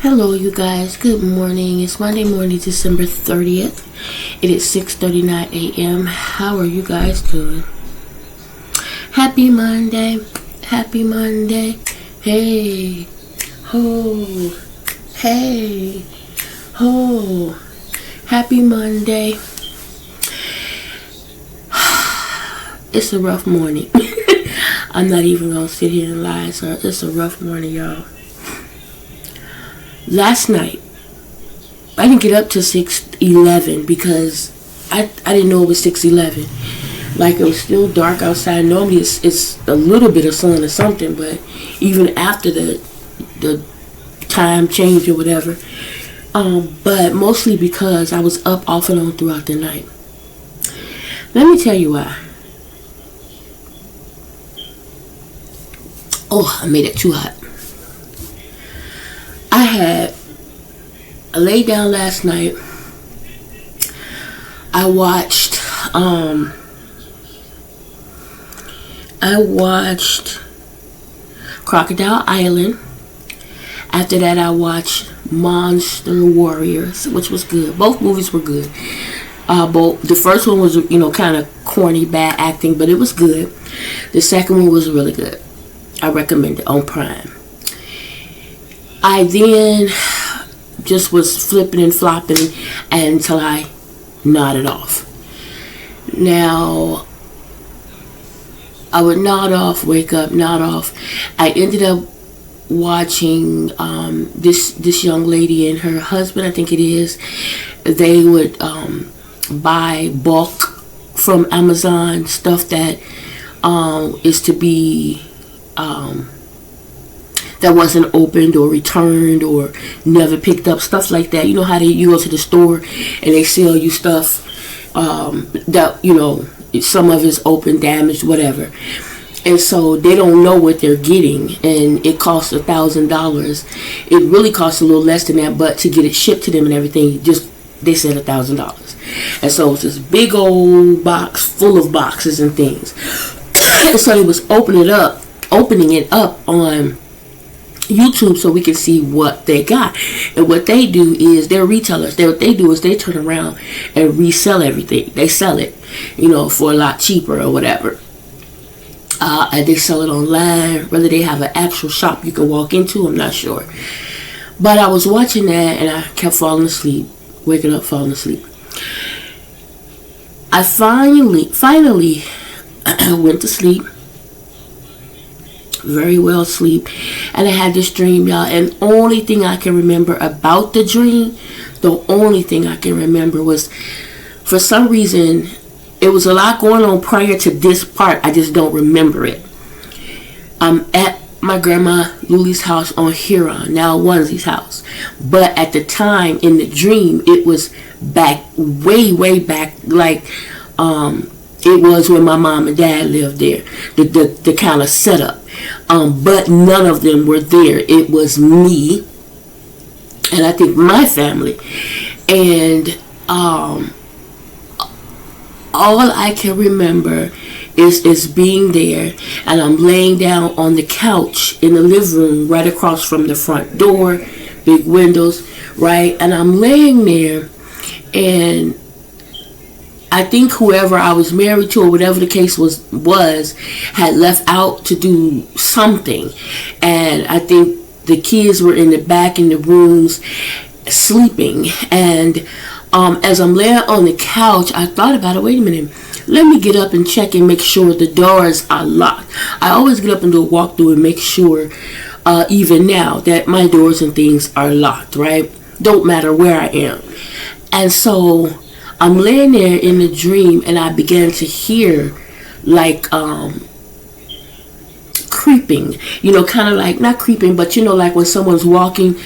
Hello you guys, good morning. It's Monday morning, December 30th. It is 6:39 a.m. How are you guys doing? Happy Monday. Happy Monday. Hey. Ho. Hey. Ho. Happy Monday. It's a rough morning. I'm not even gonna sit here and lie, so it's a rough morning, y'all. Last night, I didn't get up till 6:11 because I didn't know it was 6:11. Like, it was still dark outside. Normally it's a little bit of sun or something, but even after the time change or whatever. But mostly because I was up off and on throughout the night. Let me tell you why. Oh, I made it too hot. I laid down last night. I watched Crocodile Island. After that, I watched Monster Warriors, which was good. Both movies were good. The first one was, kind of corny, bad acting, but it was good. The second one was really good. I recommend it on Prime. I then just was flipping and flopping until I nodded off. Now, I would nod off, wake up, nod off. I ended up watching this young lady and her husband, I think it is. They would buy bulk from Amazon, stuff that is to be that wasn't opened or returned or never picked up, stuff like that. You know how you go to the store and they sell you stuff that, some of it's open, damaged, whatever. And so they don't know what they're getting, and it costs $1,000. It really costs a little less than that, but to get it shipped to them and everything, they said $1,000. And so it's this big old box full of boxes and things. And so they was opening it up on YouTube so we can see what they got. And what they do is, they're retailers. What they do is they turn around and resell everything. They sell it, for a lot cheaper or whatever. And they sell it online. Whether they have an actual shop you can walk into, I'm not sure. But I was watching that and I kept falling asleep, waking up, falling asleep. I finally went to sleep. Very well asleep, and I had this dream, y'all, and only thing I can remember about the dream, was, for some reason, it was a lot going on prior to this part. I just don't remember it. I'm at my grandma Luli's house on Huron, now Onesie's house, but at the time in the dream, it was back, way back, like it was when my mom and dad lived there, the kind of setup. But none of them were there. It was me, and I think my family. And all I can remember is being there, and I'm laying down on the couch in the living room right across from the front door, big windows, right? And I'm laying there, and I think whoever I was married to, or whatever the case was had left out to do something. And I think the kids were in the back in the rooms sleeping. And as I'm laying on the couch, I thought about it. Wait a minute. Let me get up and check and make sure the doors are locked. I always get up and do a walkthrough and make sure, even now, that my doors and things are locked, right? Don't matter where I am. And so I'm laying there in the dream, and I began to hear like creeping, kind of like, not creeping, but like when someone's walking,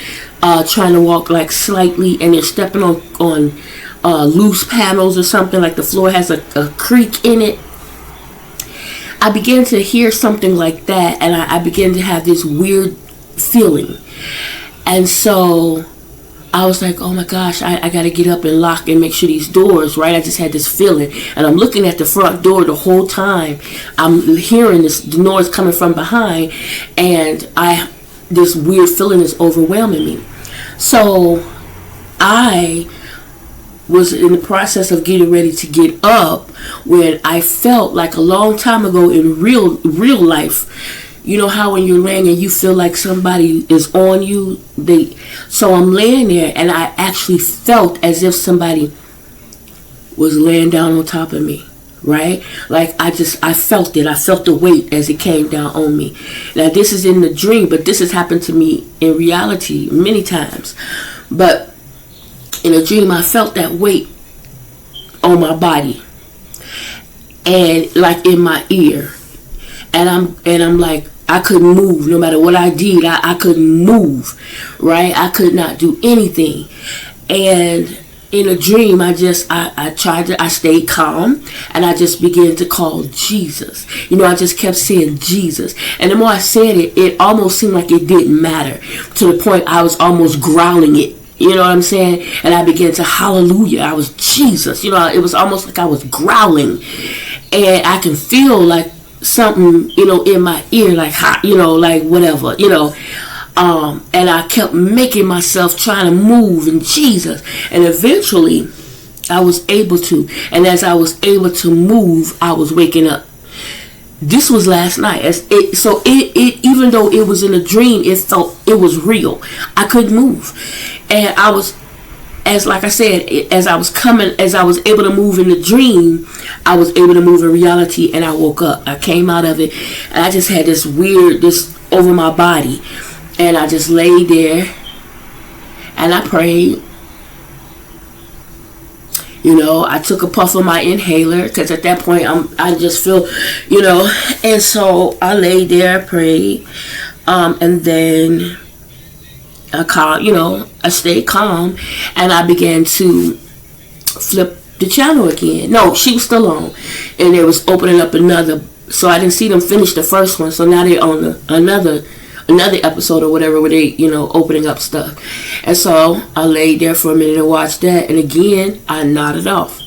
trying to walk like slightly, and they're stepping on loose panels or something, like the floor has a creak in it. I began to hear something like that, and I began to have this weird feeling. And so I was like, oh my gosh, I got to get up and lock and make sure these doors, right? I just had this feeling. And I'm looking at the front door the whole time. I'm hearing the noise coming from behind. And this weird feeling is overwhelming me. So I was in the process of getting ready to get up when I felt like a long time ago in real life. You know how when you're laying and you feel like somebody is on you? So I'm laying there and I actually felt as if somebody was laying down on top of me, right? Like I felt it. I felt the weight as it came down on me. Now this is in the dream, but this has happened to me in reality many times. But in a dream, I felt that weight on my body and like in my ear. And I'm like, I couldn't move. No matter what I did, I couldn't move, right? I could not do anything. And in a dream, I stayed calm and I just began to call Jesus. I just kept saying Jesus. And the more I said it, it almost seemed like it didn't matter, to the point I was almost growling it. You know what I'm saying? And I began to hallelujah. I was Jesus. It was almost like I was growling. And I can feel like something, in my ear, like hot, like whatever, and I kept making myself trying to move in Jesus. And eventually I was able to. And as I was able to move, I was waking up. This was last night. So even though it was in a dream, it was real. I couldn't move. And I was, like I said, as I was able to move in the dream, I was able to move in reality, and I woke up. I came out of it, and I just had this over my body, and I just laid there, and I prayed. I took a puff of my inhaler, because at that point, I just feel, and so I laid there, I prayed, and then I stayed calm, and I began to flip the channel again. No, she was still on, and they was opening up another. So I didn't see them finish the first one. So now they're on another episode or whatever, where they opening up stuff. And so I laid there for a minute and watched that, and again I nodded off.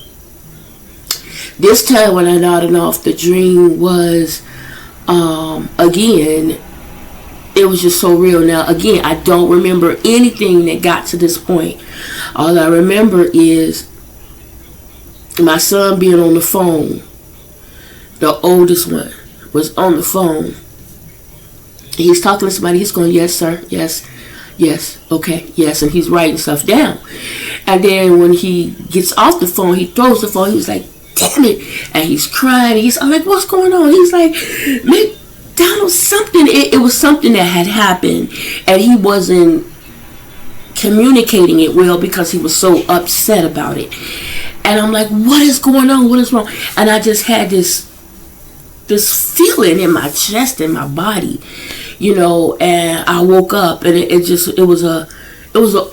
This time when I nodded off, the dream was again. It was just so real. Now, again, I don't remember anything that got to this point. All I remember is my son being on the phone. The oldest one was on the phone. He's talking to somebody. He's going, yes, sir. Yes. Yes. Okay. Yes. And he's writing stuff down. And then when he gets off the phone, he throws the phone. He was like, damn it. And he's crying. I'm like, what's going on? He's like, McDonald, something. It was something that had happened. And he wasn't communicating it well because he was so upset about it. And I'm like, what is going on? What is wrong? And I just had this feeling in my chest and my body, and I woke up, and it was an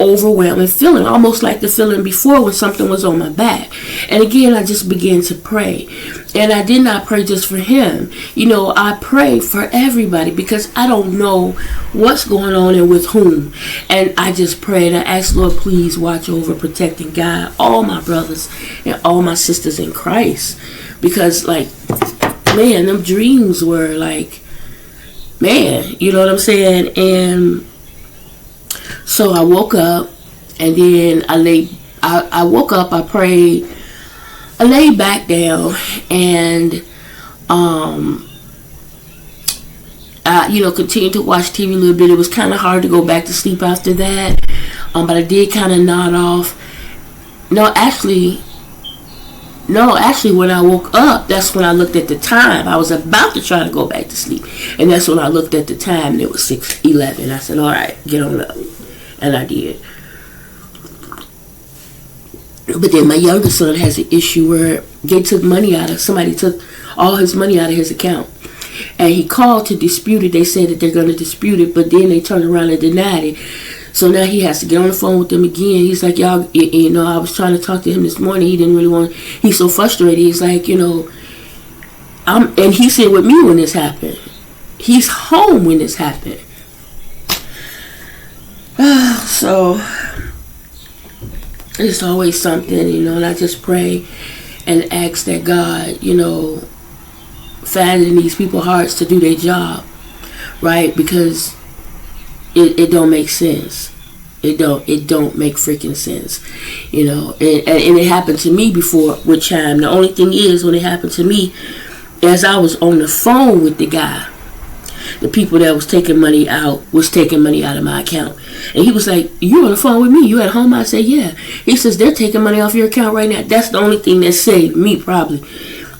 overwhelming feeling, almost like the feeling before when something was on my back. And again, I just began to pray. And I did not pray just for him. I pray for everybody, because I don't know what's going on and with whom. And I just prayed. I asked, Lord, please watch over, protect, and guide all my brothers and all my sisters in Christ. Because, man, them dreams were man, you know what I'm saying? And so I woke up, and then I woke up, I prayed, I laid back down, and I continued to watch TV a little bit. It was kind of hard to go back to sleep after that, but I did kind of nod off. No, actually, when I woke up, that's when I looked at the time. I was about to try to go back to sleep, and that's when I looked at the time, and it was 6:11. I said, all right, get on up. And I did. But then my younger son has an issue where somebody took all his money out of his account. And he called to dispute it. They said that they're going to dispute it, but then they turned around and denied it. So now he has to get on the phone with them again. He's like, y'all, I was trying to talk to him this morning. He didn't really want, he's so frustrated. He's like, and he said with me when this happened. He's home when this happened. So It's always something, and I just pray and ask that God, fasten these people's hearts to do their job, right? Because it don't make sense. It don't make freaking sense, and it happened to me before with Chime. The only thing is, when it happened to me, as I was on the phone with the guy, the people that was taking money out of my account. And he was like, "You on the phone with me? You at home?" I said, "Yeah." He says, "They're taking money off your account right now." That's the only thing that saved me, probably.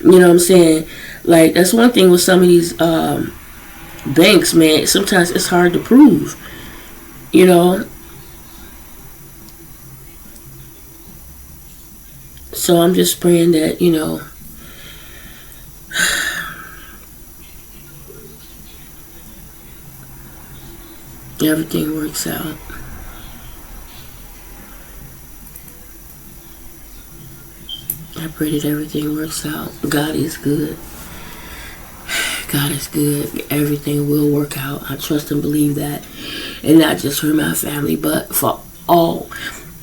You know what I'm saying? Like, that's one thing with some of these banks, man. Sometimes it's hard to prove, So I'm just praying that, everything works out. I pray that everything works out. God is good. God is good. Everything will work out. I trust and believe that. And not just for my family, but for all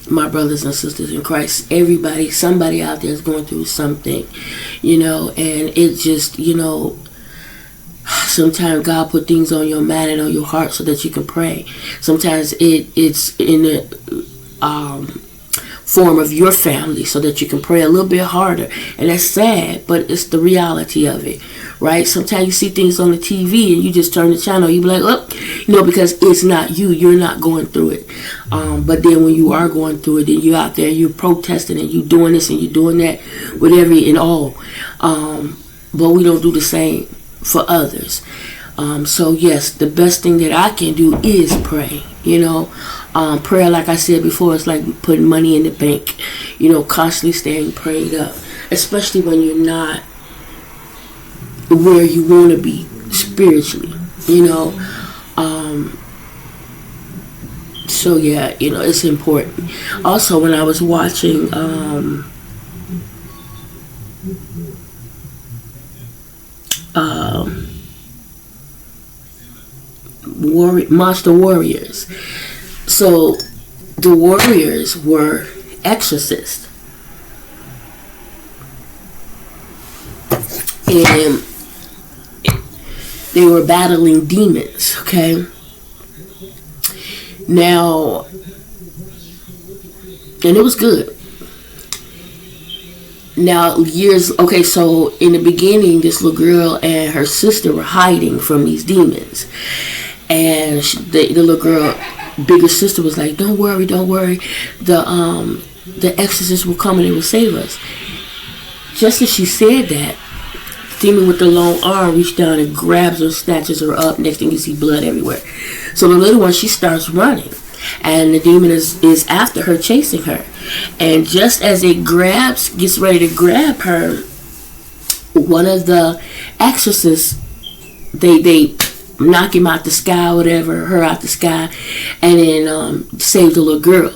my brothers and sisters in Christ. Everybody, somebody out there is going through something, and it just, sometimes God put things on your mind and on your heart so that you can pray. Sometimes it's in the form of your family so that you can pray a little bit harder. And that's sad, but it's the reality of it, right? Sometimes you see things on the TV and you just turn the channel. You be like, oh, because it's not you. You're not going through it. But then when you are going through it, then you're out there, you're protesting and you're doing this and you're doing that with every and all. But we don't do the same for others. So yes, the best thing that I can do is pray. Prayer, like I said before, is like putting money in the bank. Constantly staying prayed up, especially when you're not where you want to be spiritually. So yeah, it's important. Also, when I was watching Monster Warriors. So the warriors were exorcists, and they were battling demons. Okay. Now, and it was good. Now, so in the beginning, this little girl and her sister were hiding from these demons. And the little girl, bigger sister, was like, don't worry. The exorcist will come and they will save us. Just as she said that, the demon with the long arm reached down and grabs her, snatches her up. Next thing you see, blood everywhere. So the little one, she starts running. And the demon is after her, chasing her. And just as it gets ready to grab her, one of the exorcists, they knock him out the sky, whatever, her out the sky, and then save the little girl.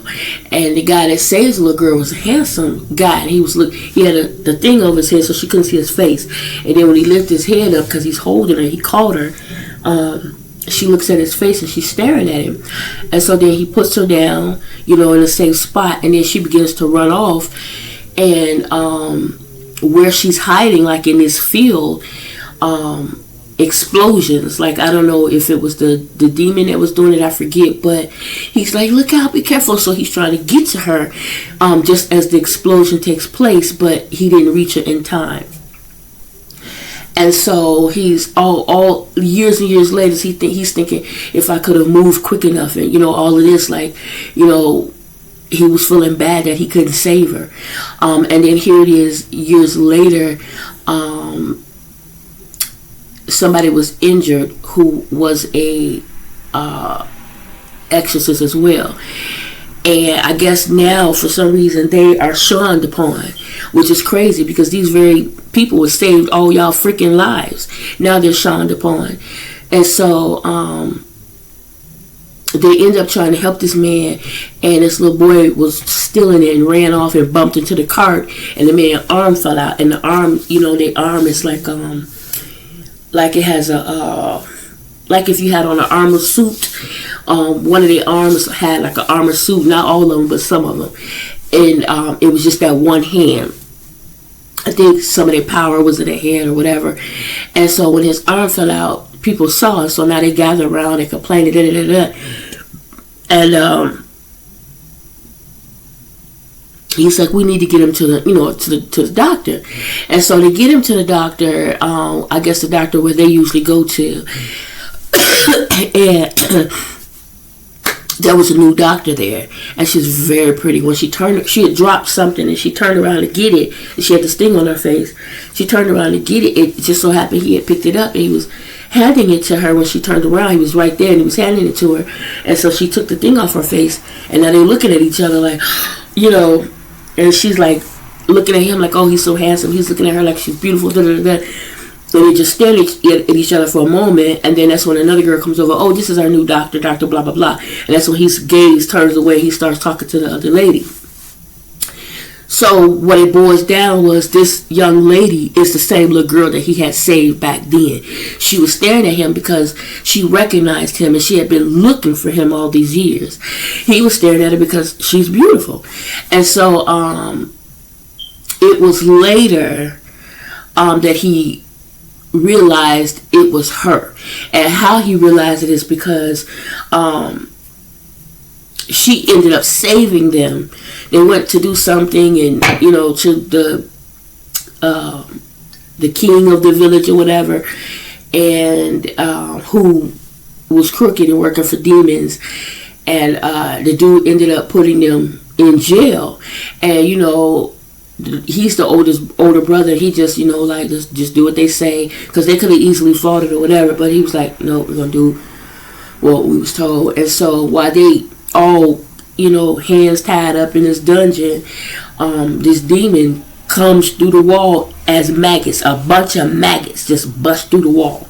And the guy that saves the little girl was a handsome guy, and he had the thing over his head so she couldn't see his face. And then when he lifted his head up, because he's holding her, he called her, she looks at his face and she's staring at him. And so then he puts her down, in a safe spot, and then she begins to run off. And where she's hiding, like in this field, explosions. Like, I don't know if it was the demon that was doing it, I forget, but he's like, look out, be careful. So he's trying to get to her just as the explosion takes place, but he didn't reach her in time. And so he's all years and years later, he's thinking, if I could have moved quick enough, and all of this, like, he was feeling bad that he couldn't save her. And then here it is, years later, somebody was injured who was a exorcist as well. And I guess now, for some reason, they are shunned upon, which is crazy because these very people were saved all y'all freaking lives. Now they're shunned upon. And so they end up trying to help this man, and this little boy was stealing it and ran off and bumped into the cart, and the man's arm fell out. And the arm, their arm is like it has like if you had on an armor suit. One of the arms had like an armor suit, not all of them, but some of them. and it was just that one hand. I think some of their power was in their hand or whatever. And so when his arm fell out, people saw it. So now they gathered around and complained. And he's like, we need to get him to the doctor. And so they get him to the doctor. I guess the doctor where they usually go to. And there was a new doctor there, and she's very pretty. When she had dropped something, and she turned around to get it, and she had the sting on her face. She turned around to get it. It just so happened he had picked it up, and he was handing it to her. When she turned around, he was right there, and he was handing it to her. And so she took the thing off her face, and now they're looking at each other like, and she's like looking at him like, oh, he's so handsome. He's looking at her like she's beautiful. So they just stand at each other for a moment, and then that's when another girl comes over. Oh, this is our new doctor, Dr. blah, blah, blah. And that's when his gaze turns away. He starts talking to the other lady. So what it boils down was this young lady is the same little girl that he had saved back then. She was staring at him because she recognized him, and she had been looking for him all these years. He was staring at her because she's beautiful. And so it was later that he realized it was her. And how he realized it is because she ended up saving them. They went to do something, and to the king of the village or whatever, and who was crooked and working for demons, and the dude ended up putting them in jail. And he's the older brother. He just, just do what they say, because they could have easily fought it or whatever. But he was like, no, we're going to do what we was told. And so while they all, hands tied up in this dungeon, this demon comes through the wall as maggots. A bunch of maggots just bust through the wall.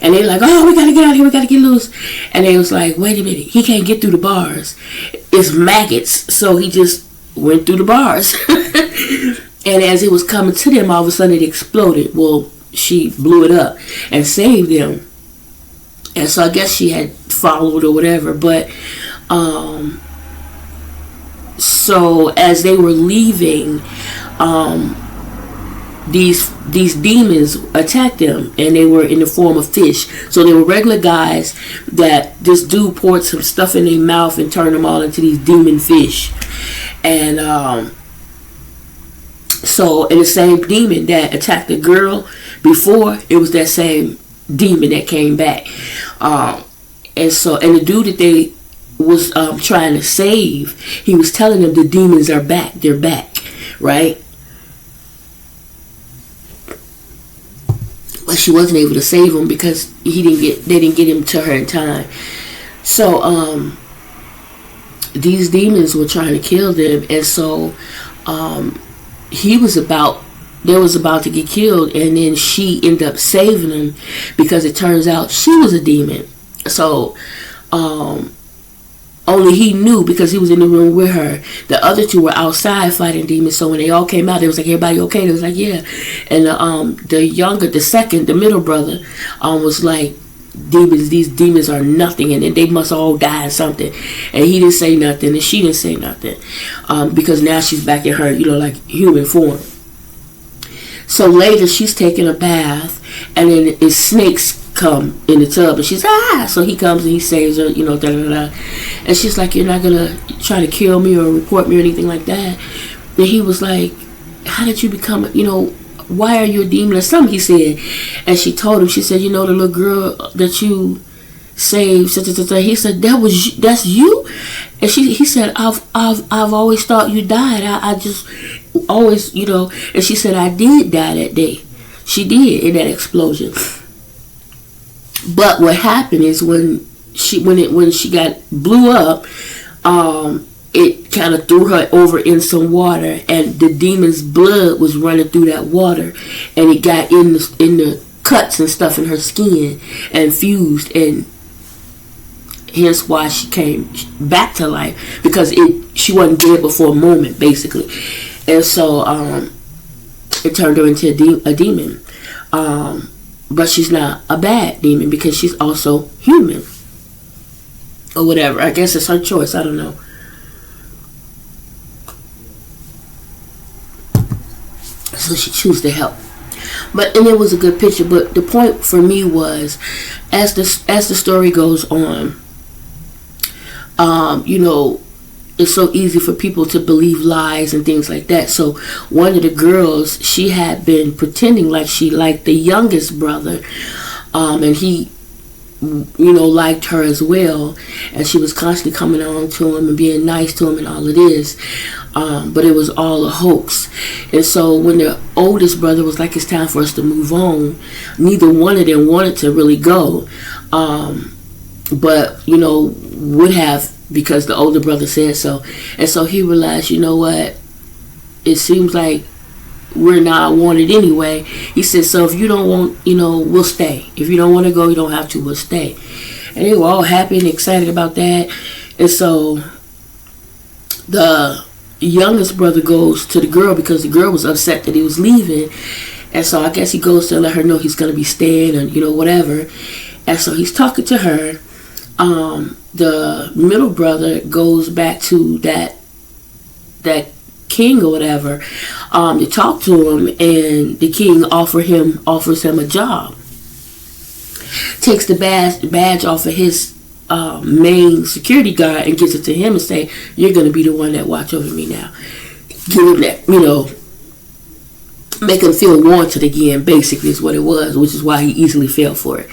And they're like, oh, we got to get out of here. We got to get loose. And they was like, wait a minute. He can't get through the bars. It's maggots. So he just went through the bars. And as it was coming to them, all of a sudden it exploded. Well, she blew it up and saved them. And so I guess she had followed or whatever. But so as they were leaving, these demons attacked them, and they were in the form of fish. So they were regular guys that this dude poured some stuff in their mouth and turned them all into these demon fish. And so in the same demon that attacked the girl before, it was that same demon that came back. And the dude that they was trying to save, he was telling them the demons are back. They're back, right? But she wasn't able to save him because they didn't get him to her in time. So these demons were trying to kill them, and so they was about to get killed, and then she ended up saving him because it turns out she was a demon. So only he knew because he was in the room with her. The other two were outside fighting demons. So when they all came out, they was like, everybody okay? They was like, yeah. And the middle brother was like, these demons are nothing, and then they must all die or something. And he didn't say nothing, and she didn't say nothing, because now she's back in her, like human form. So later she's taking a bath, and then his snakes come in the tub, and she's so he comes and he saves her, and she's like, you're not gonna try to kill me or report me or anything like that. And he was like, how did you become why are you a demon or something, he said. And she told him, she said, the little girl that you saved, he said, that's you. And he said, I've always thought you died. I just always, and she said, I did die that day. She did, in that explosion. But what happened is when she got blew up, it kind of threw her over in some water, and the demon's blood was running through that water, and it got in the cuts and stuff in her skin and fused, and hence why she came back to life, because she wasn't dead before a moment, basically. And so it turned her into a demon. But she's not a bad demon because she's also human. Or whatever. I guess it's her choice. I don't know. So she chose to help. And it was a good picture. But the point for me was, as the story goes on, it's so easy for people to believe lies and things like that. So one of the girls, she had been pretending like she liked the youngest brother, and he, liked her as well, and she was constantly coming on to him and being nice to him and all of this, but it was all a hoax. And so when the oldest brother was like, it's time for us to move on, neither one of them wanted to really go, but would have, because the older brother said so. And so he realized, you know what, it seems like we're not wanted anyway. He said, so if you don't want, we'll stay. If you don't want to go, you don't have to, we'll stay. And they were all happy and excited about that. And so the youngest brother goes to the girl, because the girl was upset that he was leaving. And so I guess he goes to let her know he's going to be staying, and whatever. And so he's talking to her. The middle brother goes back to that king or whatever, to talk to him, and the king offers him a job. Takes the badge off of his main security guard and gives it to him and say, you're going to be the one that watch over me now. Give him that, make him feel wanted again, basically is what it was, which is why he easily fell for it.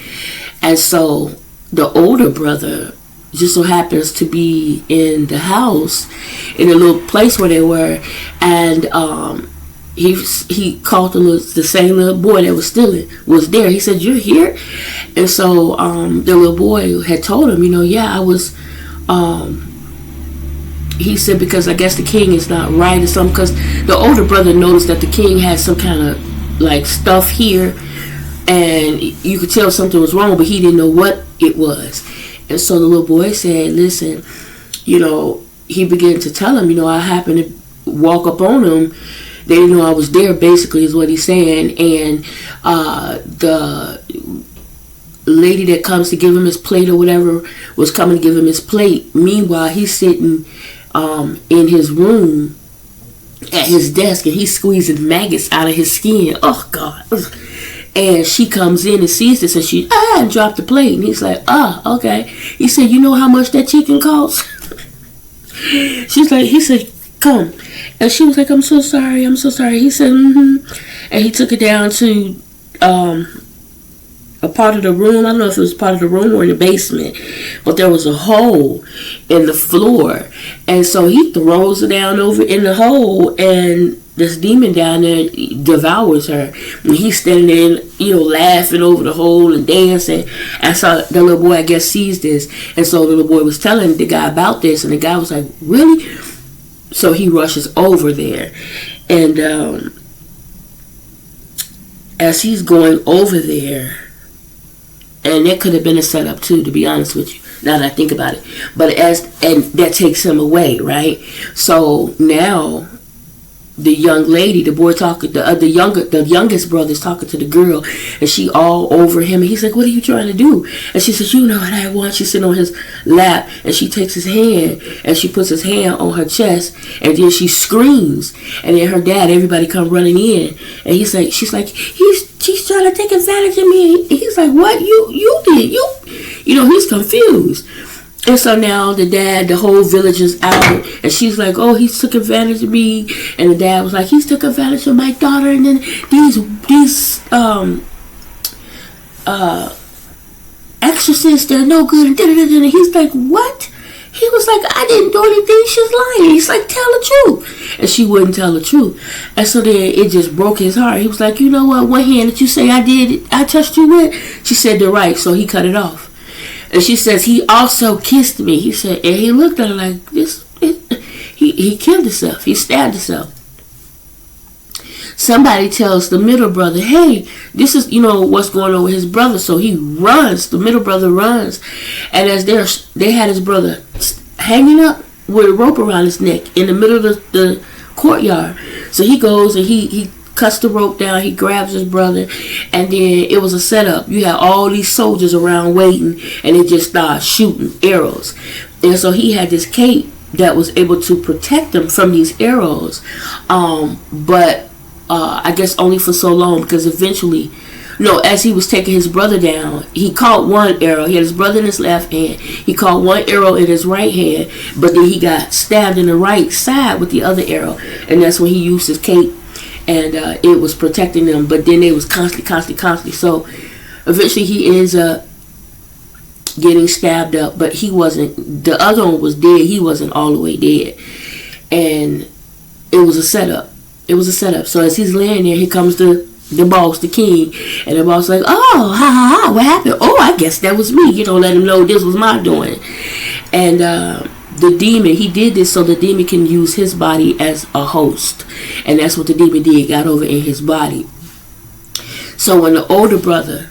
And so the older brother just so happens to be in the house, in a little place where they were, and he called the same little boy that was stealing was there. He said, you're here? And so the little boy had told him, I was, he said, because I guess the king is not right or something, because the older brother noticed that the king had some kind of like stuff here, and you could tell something was wrong, but he didn't know what it was. And so the little boy said, listen, he began to tell him, I happened to walk up on him. They didn't know I was there, basically, is what he's saying. And the lady that comes to give him his plate or whatever was coming to give him his plate. Meanwhile, he's sitting in his room at his desk, and he's squeezing maggots out of his skin. Oh, God. And she comes in and sees this, and she dropped the plate. And he's like, okay. He said, you know how much that chicken costs? He said, come. And she was like, I'm so sorry. He said, And he took it down to a part of the room. I don't know if it was part of the room or in the basement, but there was a hole in the floor. And so he throws her down over in the hole, and this demon down there devours her. And he's standing there, laughing over the hole and dancing. And so the little boy, I guess, sees this. And so the little boy was telling the guy about this. And the guy was like, really? So he rushes over there. And as he's going over there, and that could have been a setup too, to be honest with you, now that I think about it. And that takes him away, right? So now the young lady, the boy talking, the youngest brother's talking to the girl, and she all over him, and he's like, what are you trying to do? And she says, you know what I want. She's sitting on his lap, and she takes his hand, and she puts his hand on her chest, and then she screams, and then her dad, everybody come running in, and she's like, she's trying to take advantage of me. And he's like, what? You did, he's confused. And so now the whole village is out, and she's like, oh, he took advantage of me. And the dad was like, he took advantage of my daughter, and then these exorcists, they're no good, and he's like, what? He was like, I didn't do anything, she's lying. He's like, tell the truth. And she wouldn't tell the truth. And so then it just broke his heart. He was like, you know what, one hand that you say I touched you with? She said the right, so he cut it off. And she says, he also kissed me. He said, and he looked at her like, he killed himself. He stabbed himself. Somebody tells the middle brother, hey, this is, what's going on with his brother. So he runs. The middle brother runs. And as they had his brother hanging up with a rope around his neck in the middle of the courtyard. So he goes and he cuts the rope down, he grabs his brother, and then it was a setup. You had all these soldiers around waiting, and they just started shooting arrows. And so he had this cape that was able to protect him from these arrows. But I guess only for so long, because eventually, no, as he was taking his brother down, he caught one arrow. He had his brother in his left hand. He caught one arrow in his right hand, but then he got stabbed in the right side with the other arrow, and that's when he used his cape, and it was protecting them. But then they was constantly. So eventually he ends up getting stabbed up, but he wasn't. The other one was dead. He wasn't all the way dead, and it was a setup. So as he's laying there, here comes the boss, the king, and the boss like, oh, ha, what happened? Oh, I guess that was me. Let him know this was my doing. And the demon, he did this so the demon can use his body as a host, and that's what the demon did, got over in his body. So when the older brother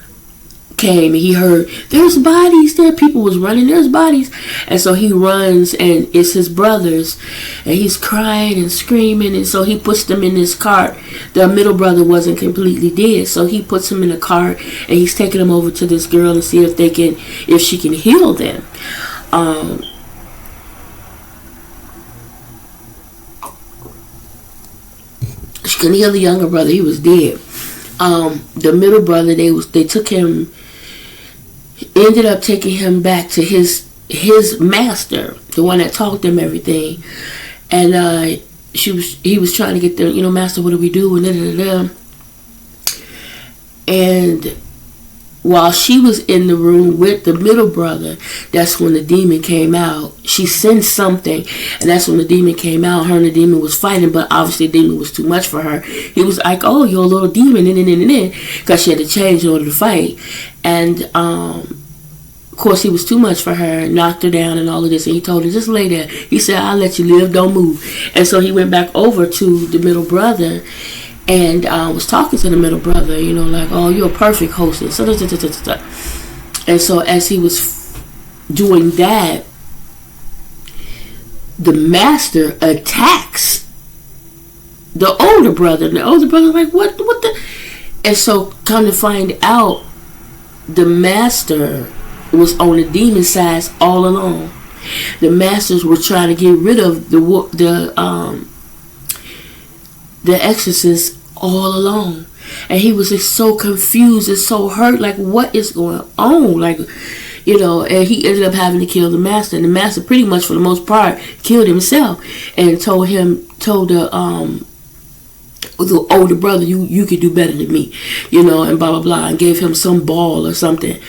came and he heard there's bodies there, people was running, there's bodies, and so he runs, and it's his brothers, and he's crying and screaming, and so he puts them in this cart. The middle brother wasn't completely dead, so he puts him in a cart, and he's taking them over to this girl to see if she can heal them. She couldn't heal the younger brother, he was dead. The middle brother, they took him, ended up taking him back to his master, the one that taught them everything. And he was trying to get them, master, what do we do? And And while she was in the room with the middle brother, that's when the demon came out. She sensed something, and that's when the demon came out. Her and the demon was fighting, but obviously the demon was too much for her. He was like, oh, you're a little demon, because she had to change in order to fight. And of course, he was too much for her, knocked her down and all of this, and he told her, just lay there. He said, I'll let you live, don't move. And so he went back over to the middle brother and was talking to the middle brother, like, oh, you're a perfect hostess. And so as he was doing that, the master attacks the older brother. And the older brother like, what the? And so come to find out, the master was on the demon side all along. The masters were trying to get rid of the exorcist all along, and he was just so confused and so hurt, like, what is going on, like, and he ended up having to kill the master, and the master pretty much for the most part killed himself, and told the older brother, you could do better than me, and blah blah blah, and gave him some ball or something.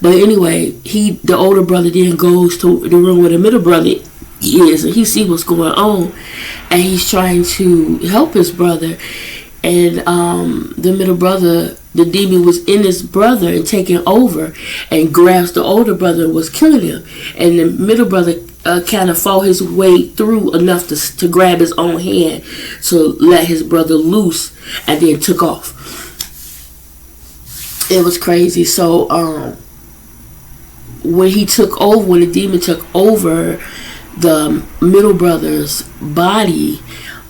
But anyway, the older brother then goes to the room where the middle brother is, and he see what's going on, and he's trying to help his brother. And the middle brother, the demon was in his brother and taking over, and grabs the older brother and was killing him. And the middle brother kind of fought his way through enough to grab his own hand to let his brother loose, and then took off. It was crazy. So when the demon took over the middle brother's body,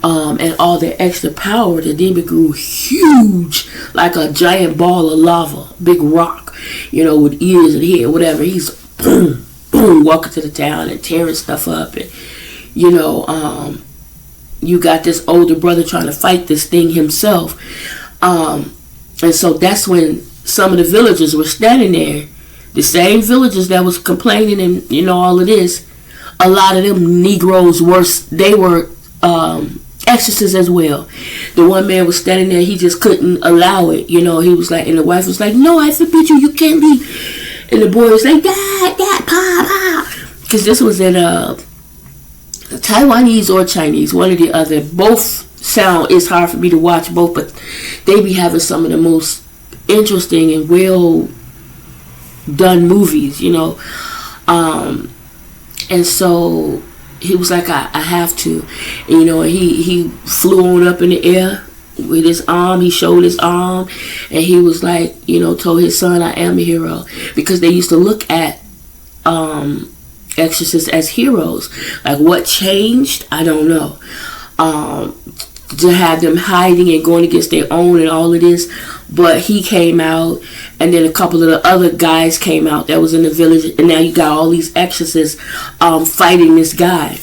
and all the extra power, the demon grew huge, like a giant ball of lava, big rock, with ears and head, whatever. He's boom, boom, walking to the town and tearing stuff up, and you got this older brother trying to fight this thing himself, and so that's when some of the villagers were standing there, the same villagers that was complaining and all of this. A lot of them Negroes were exorcists as well. The one man was standing there, he just couldn't allow it, he was like, and the wife was like, no, I forbid you can't be. And the boy was like, dad, pa, because this was in Taiwanese or Chinese, one or the other. Both sound, it's hard for me to watch both, but they be having some of the most interesting and well done movies, and so he was like, I have to, and he flew on up in the air with his arm. He showed his arm, and he was like, told his son, I am a hero, because they used to look at exorcists as heroes. Like, what changed? I don't know. To have them hiding and going against their own and all of this, but he came out, and then a couple of the other guys came out that was in the village, and now you got all these exorcists fighting this guy.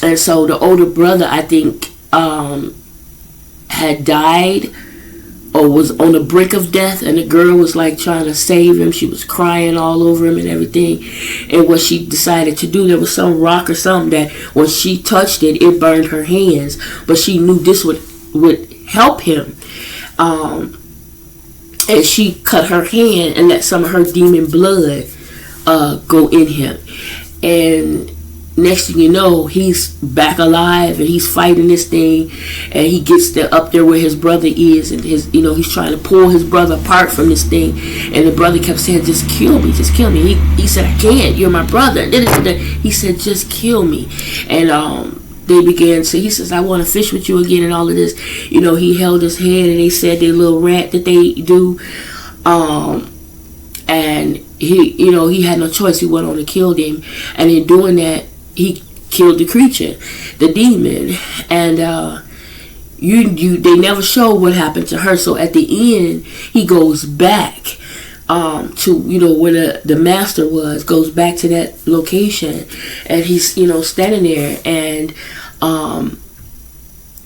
And so the older brother, I think, had died or was on the brink of death, and the girl was like trying to save him. She was crying all over him and everything. And what she decided to do, there was some rock or something that when she touched it, it burned her hands. But she knew this would help him. And she cut her hand and let some of her demon blood go in him. And next thing you know, he's back alive and he's fighting this thing, and he gets up there where his brother is, and he's trying to pull his brother apart from this thing, and the brother kept saying, "Just kill me, just kill me." He said, "I can't. You're my brother." He said, "Just kill me." And they began to. He says, "I want to fish with you again," and all of this. He held his head, and they said their little rant that they do, and he had no choice. He went on and killed him, and in doing that, he killed the creature, the demon, and they never show what happened to her. So at the end, he goes back to where the master goes back to that location, and he's standing there, and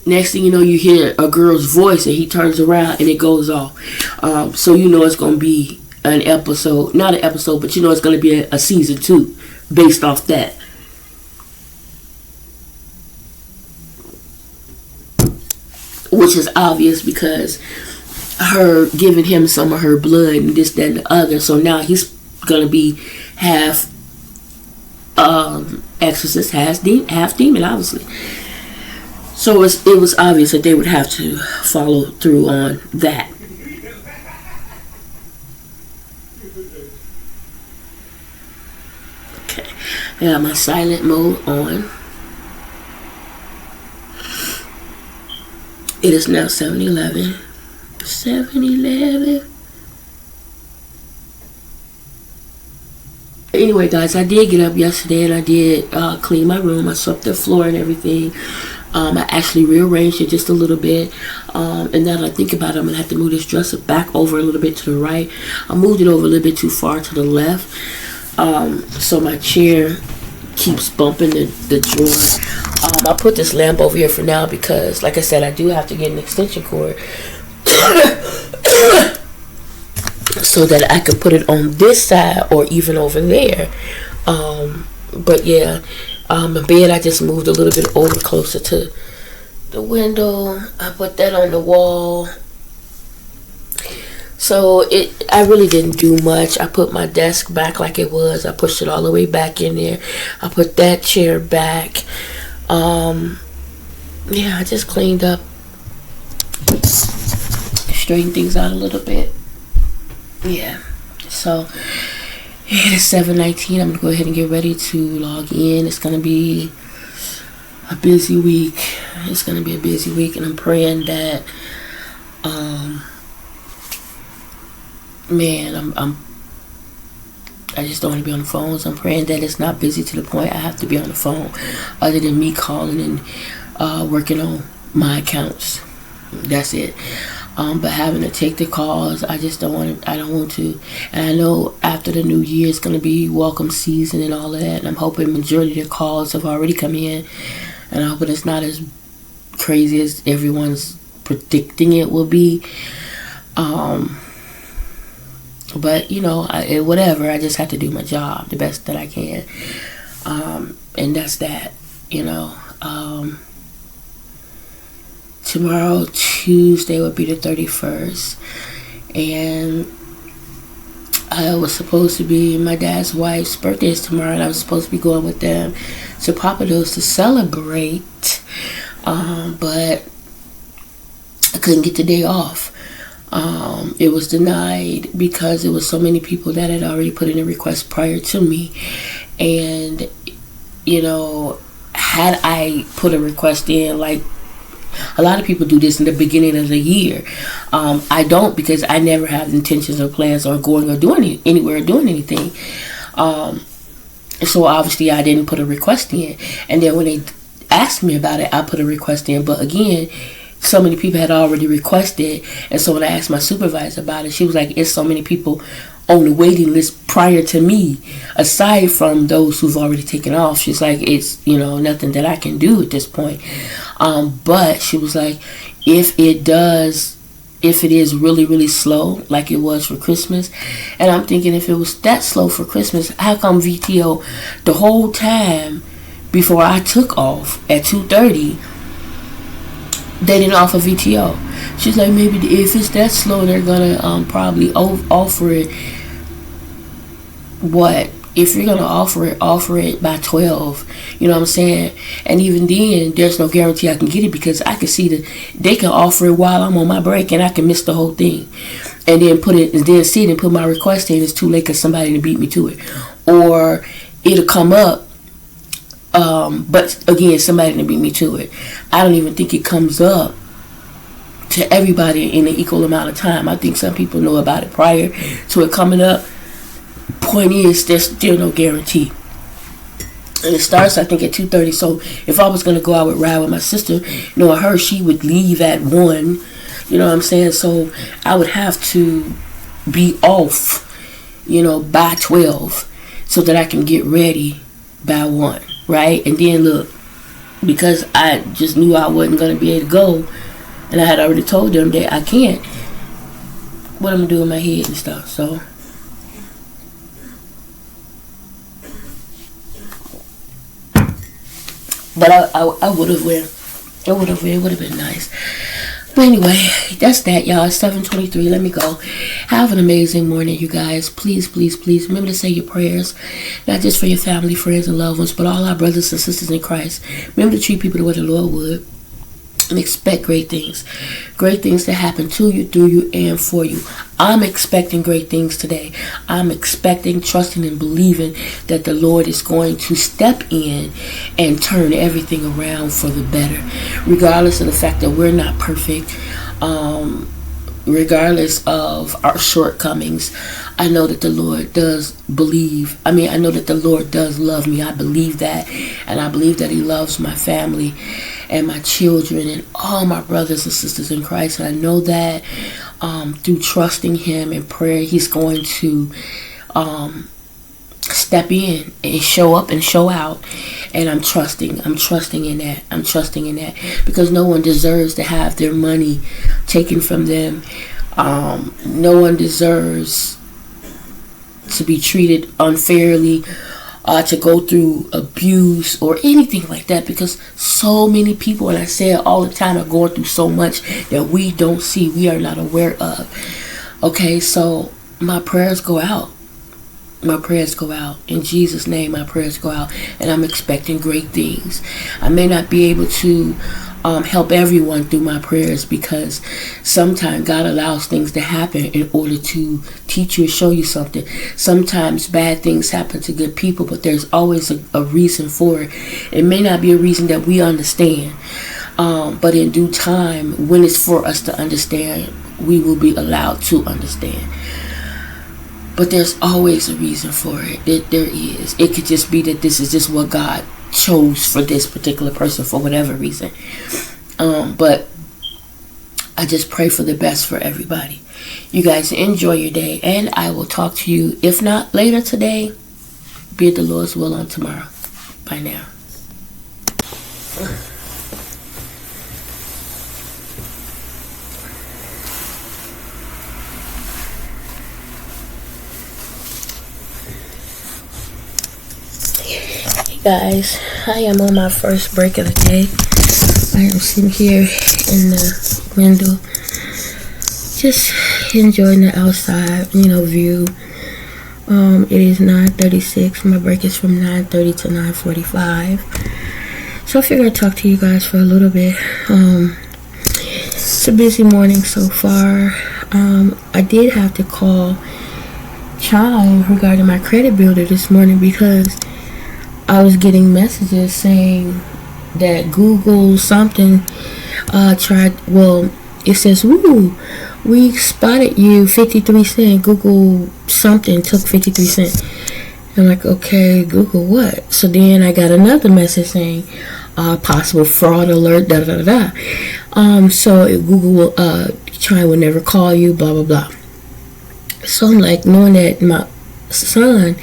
next thing you know, you hear a girl's voice, and he turns around and it goes off. So it's gonna be an episode, not an episode, but it's gonna be a season 2 based off that. Which is obvious because her giving him some of her blood and this, that, and the other. So now he's gonna be half exorcist, half demon, obviously. So it was obvious that they would have to follow through on that. Okay, I got my silent mode on. It is now 7:11. 7:11. Anyway, guys, I did get up yesterday and I did clean my room. I swept the floor and everything. I actually rearranged it just a little bit. And now that I think about it, I'm going to have to move this dresser back over a little bit to the right. I moved it over a little bit too far to the left. So my chair keeps bumping the drawer. I put this lamp over here for now because, like I said, I do have to get an extension cord so that I can put it on this side or even over there. But yeah, my bed I just moved a little bit over closer to the window. I put that on the wall. So I really didn't do much. I put my desk back like it was. I pushed it all the way back in there. I put that chair back. Yeah, I just cleaned up, straightened things out a little bit. Yeah, so it is 7:19. I'm gonna go ahead and get ready to log in. It's gonna be a busy week. And I'm praying that I just don't want to be on the phones. I'm praying that it's not busy to the point I have to be on the phone, other than me calling and working on my accounts. That's it. But having to take the calls, I just don't want to. I don't want to. And I know after the new year, it's going to be welcome season and all of that. And I'm hoping majority of the calls have already come in. And I hope it's not as crazy as everyone's predicting it will be. But whatever. I just have to do my job the best that I can. And that's that. Tomorrow, Tuesday, would be the 31st, and I was supposed to be, my dad's wife's birthday is tomorrow, and I was supposed to be going with them to Papados to celebrate, but I couldn't get the day off. It was denied because there was so many people that had already put in a request prior to me, and had I put a request in, like a lot of people do this in the beginning of the year. I don't, because I never have intentions or plans on going or doing anywhere or doing anything. So obviously I didn't put a request in. And then when they asked me about it, I put a request in. But again, so many people had already requested. And so when I asked my supervisor about it, she was like, it's so many people on the waiting list prior to me, aside from those who've already taken off. She's like, it's nothing that I can do at this point. But she was like, if it is really, really slow, like it was for Christmas. And I'm thinking, if it was that slow for Christmas, how come VTO the whole time before I took off at 2:30, they didn't offer VTO? She's like, maybe if it's that slow, they're gonna probably offer it. What? If you're gonna offer it by 12. You know what I'm saying? And even then, there's no guarantee I can get it, because I can see that they can offer it while I'm on my break, and I can miss the whole thing, and then see it and put my request in. It's too late because somebody to beat me to it, or it'll come up. But again, somebody to beat me to it. I don't even think it comes up to everybody in an equal amount of time. I think some people know about it prior to it coming up. Point is, there's still no guarantee, and it starts, I think, at 2:30. So if I was gonna go out with ride with my sister, knowing her, she would leave at 1. You know what I'm saying? So I would have to be off, by 12, so that I can get ready by 1, right? And then look, because I just knew I wasn't gonna be able to go, and I had already told them that I can't. What I'm gonna do in my head and stuff, so. But I would have went. It would have been nice. But anyway, that's that, y'all. It's 7:23. Let me go. Have an amazing morning, you guys. Please, please, please remember to say your prayers, not just for your family, friends, and loved ones, but all our brothers and sisters in Christ. Remember to treat people the way the Lord would, and expect great things to happen to you, through you, and for you. I'm expecting great things today. I'm expecting, trusting, and believing that the Lord is going to step in and turn everything around for the better, regardless of the fact that we're not perfect, regardless of our shortcomings. I know that the Lord does I know that the Lord does love me. I believe that, and I believe that He loves my family and my children and all my brothers and sisters in Christ. And I know that through trusting Him in prayer, He's going to step in and show up and show out. And I'm trusting in that, because no one deserves to have their money taken from them. No one deserves to be treated unfairly, to go through abuse or anything like that, because so many people, and I say it all the time, are going through so much that we don't see, we are not aware of. Okay, so my prayers go out. In Jesus' name, my prayers go out, and I'm expecting great things. I may not be able to help everyone through my prayers, because sometimes God allows things to happen in order to teach you and show you something. Sometimes bad things happen to good people, but there's always a reason for it. It may not be a reason that we understand, but in due time, when it's for us to understand, we will be allowed to understand. But there's always a reason for it. There is. It could just be that this is just what God chose for this particular person for whatever reason. But I just pray for the best for everybody. You guys enjoy your day, and I will talk to you, if not later today, be it the Lord's will, on tomorrow. Bye now. Guys, I am on my first break of the day. I am sitting here in the window, just enjoying the outside, view. It is 9:36. My break is from 9:30 to 9:45. So I figured I'd talk to you guys for a little bit. It's a busy morning so far. I did have to call Chime regarding my credit builder this morning, because I was getting messages saying that Google something it says, "Woo, we spotted you 53 cents. Google something took 53 cents. I'm like, okay, Google what? So then I got another message saying, possible fraud alert, da da da da. So Google will, Chime will never call you, blah blah blah. So I'm like, knowing that my son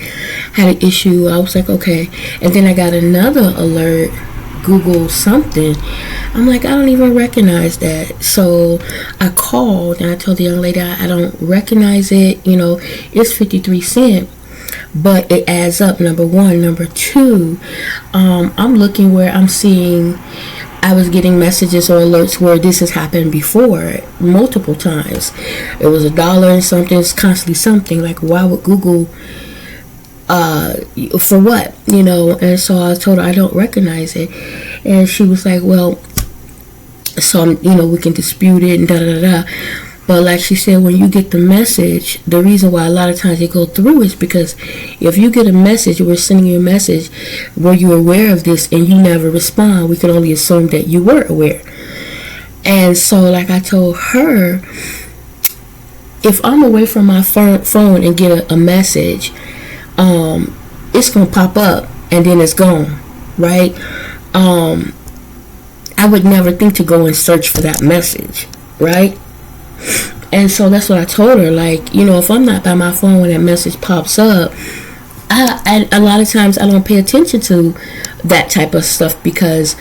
had an issue, I was like, okay. And then I got another alert. Google something. I'm like, I don't even recognize that. So I called and I told the young lady, I don't recognize it. You know, it's 53 cents. But it adds up, number one. Number two, I'm looking where I'm seeing I was getting messages or alerts where this has happened before multiple times. It was $1 and something. It's constantly something. Like, why would Google, for what? You know? And so I told her I don't recognize it. And she was like, well, so, you know, we can dispute it and da-da-da-da. But like she said, when you get the message, the reason why a lot of times they go through is because if you get a message, we're sending you a message, were you aware of this, and you never respond, we can only assume that you were aware. And so like I told her, if I'm away from my phone and get a message, it's going to pop up and then it's gone, right? I would never think to go and search for that message, right? And so that's what I told her, like, you know, if I'm not by my phone when that message pops up, I a lot of times I don't pay attention to that type of stuff, because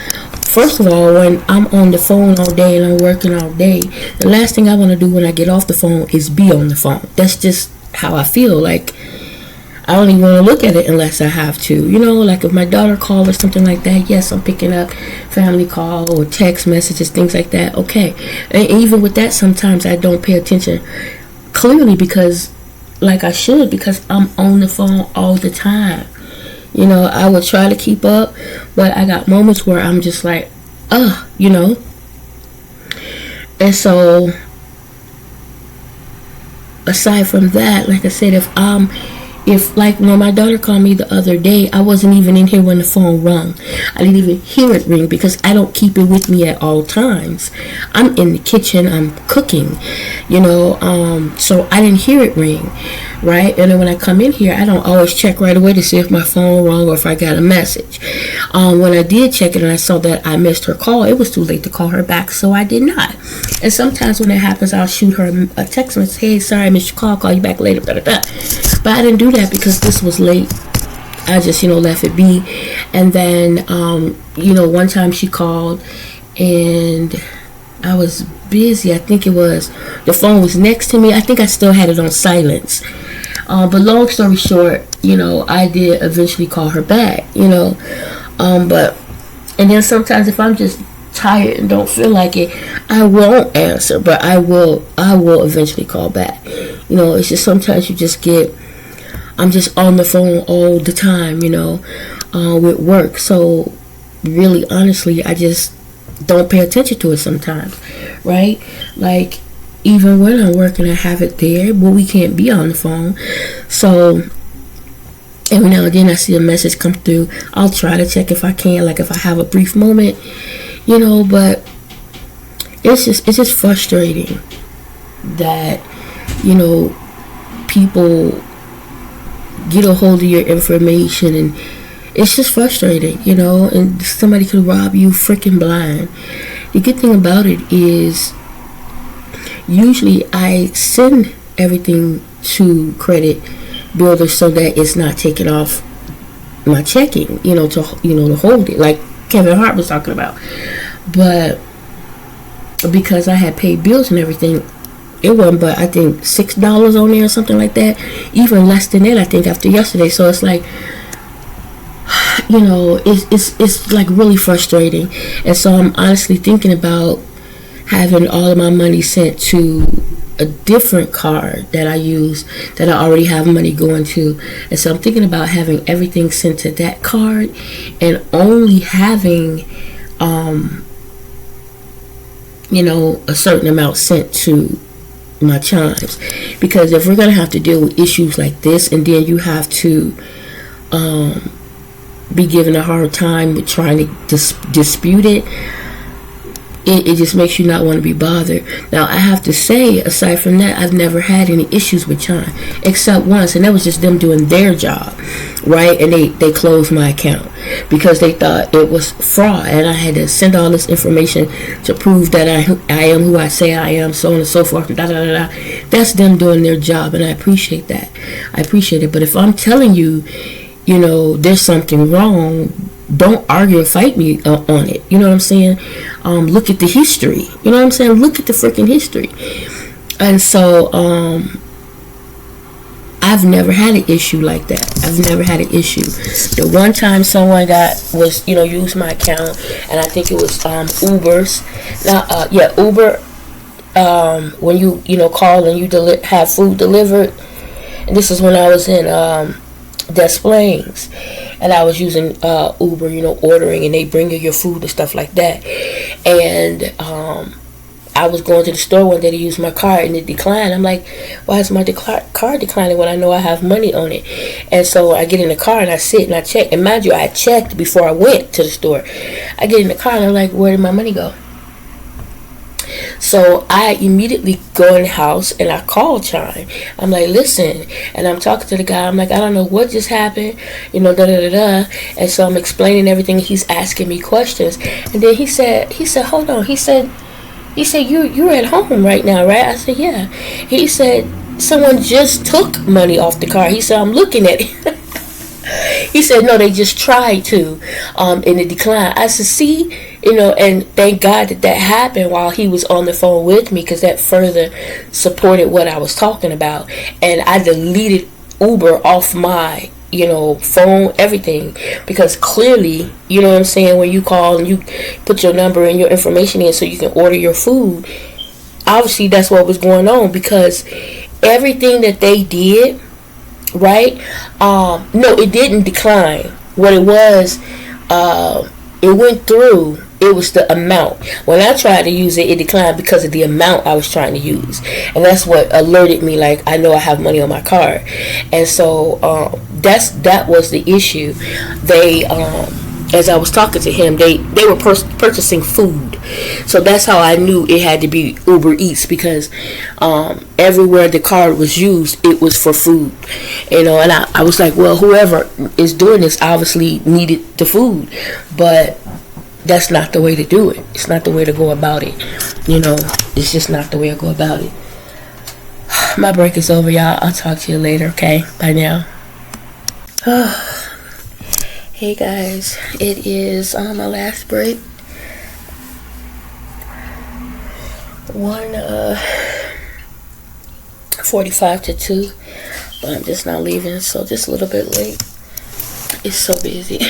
first of all, when I'm on the phone all day and I'm working all day, the last thing I want to do when I get off the phone is be on the phone. That's just how I feel. Like, I don't even want to look at it unless I have to. You know, like if my daughter calls or something like that, yes, I'm picking up family call or text messages, things like that. Okay. And even with that, sometimes I don't pay attention clearly because, like I should, because I'm on the phone all the time. You know, I would try to keep up, but I got moments where I'm just like, you know. And so, aside from that, like I said, if like when my daughter called me the other day, I wasn't even in here when the phone rung. I didn't even hear it ring because I don't keep it with me at all times. I'm in the kitchen, I'm cooking, you know, so I didn't hear it ring, right? And then when I come in here, I don't always check right away to see if my phone rung or if I got a message. When I did check it and I saw that I missed her call, it was too late to call her back, so I did not. And sometimes when it happens, I'll shoot her a text message, hey, sorry, I missed your call you back later, blah, blah, blah. But I didn't do that because this was late. I just, you know, left it be. And then, you know, one time she called and I was busy. I think it was, the phone was next to me. I think I still had it on silence. But long story short, you know, I did eventually call her back, you know. And then sometimes if I'm just tired and don't feel like it, I won't answer, but I will eventually call back. You know, it's just sometimes you just get, I'm just on the phone all the time, you know, with work. So really, honestly, I just don't pay attention to it sometimes, right? Like, even when I'm working, I have it there, but we can't be on the phone. So every now and then I see a message come through. I'll try to check if I can, like if I have a brief moment, you know, but it's just frustrating that, you know, people get a hold of your information, and it's just frustrating, you know, and somebody could rob you freaking blind. The good thing about it is usually I send everything to Credit Builder so that it's not taken off my checking, you know, to hold it, like Kevin Hart was talking about. But because I had paid bills and everything, it wasn't but I think $6 on there or something like that, even less than that I think after yesterday. So it's like, you know, it's like really frustrating. And so I'm honestly thinking about having all of my money sent to a different card that I use, that I already have money going to. And so I'm thinking about having everything sent to that card and only having you know, a certain amount sent to my Chimes. Because if we're gonna have to deal with issues like this, and then you have to be given a hard time with trying to dispute it, it just makes you not want to be bothered. Now, I have to say, aside from that, I've never had any issues with Chime, except once, and that was just them doing their job, right? And they closed my account because they thought it was fraud, and I had to send all this information to prove that I am who I say I am, so on and so forth, da, da, da, da. That's them doing their job, and I appreciate that. I appreciate it. But if I'm telling you, you know, there's something wrong, don't argue or fight me on it. You know what I'm saying? Look at the history. You know what I'm saying? Look at the freaking history. And so, I've never had an issue like that. I've never had an issue. The one time someone used my account, and I think it was Uber's. Uber. When you call and you have food delivered, and this is when I was in Des Plaines, and I was using Uber, ordering, and they bring you your food and stuff like that. And I was going to the store one day to use my card, and it declined. I'm like, why is my card declining when I know I have money on it? And so I get in the car and I sit and I check. And mind you, I checked before I went to the store. I get in the car and I'm like, where did my money go? So I immediately go in the house and I call Chime. I'm like, listen, and I'm talking to the guy. I'm like, I don't know what just happened, da da da da. And so I'm explaining everything. He's asking me questions, and then he said, hold on. He said, you're at home right now, right? I said, yeah. He said, someone just took money off the car. He said, I'm looking at it. He said, no, they just tried to, and it declined. I said, see, and thank God that happened while he was on the phone with me, because that further supported what I was talking about. And I deleted Uber off my phone, everything, because clearly, what I'm saying, when you call and you put your number and your information in so you can order your food, obviously that's what was going on, because everything that they did, right, no, it didn't decline. What it was, it went through. It was the amount. When I tried to use it, it declined because of the amount I was trying to use. And that's what alerted me, like, I know I have money on my card. And so that was the issue. They, as I was talking to him, they were purchasing food. So that's how I knew it had to be Uber Eats, because everywhere the card was used, it was for food. And I was like, well, whoever is doing this obviously needed the food. But that's not the way to do it. It's not the way to go about it. It's just not the way to go about it. My break is over, y'all. I'll talk to you later, okay? Bye now. Hey, guys. It is my last break. 1:45 to 2. But I'm just not leaving, so just a little bit late. It's so busy.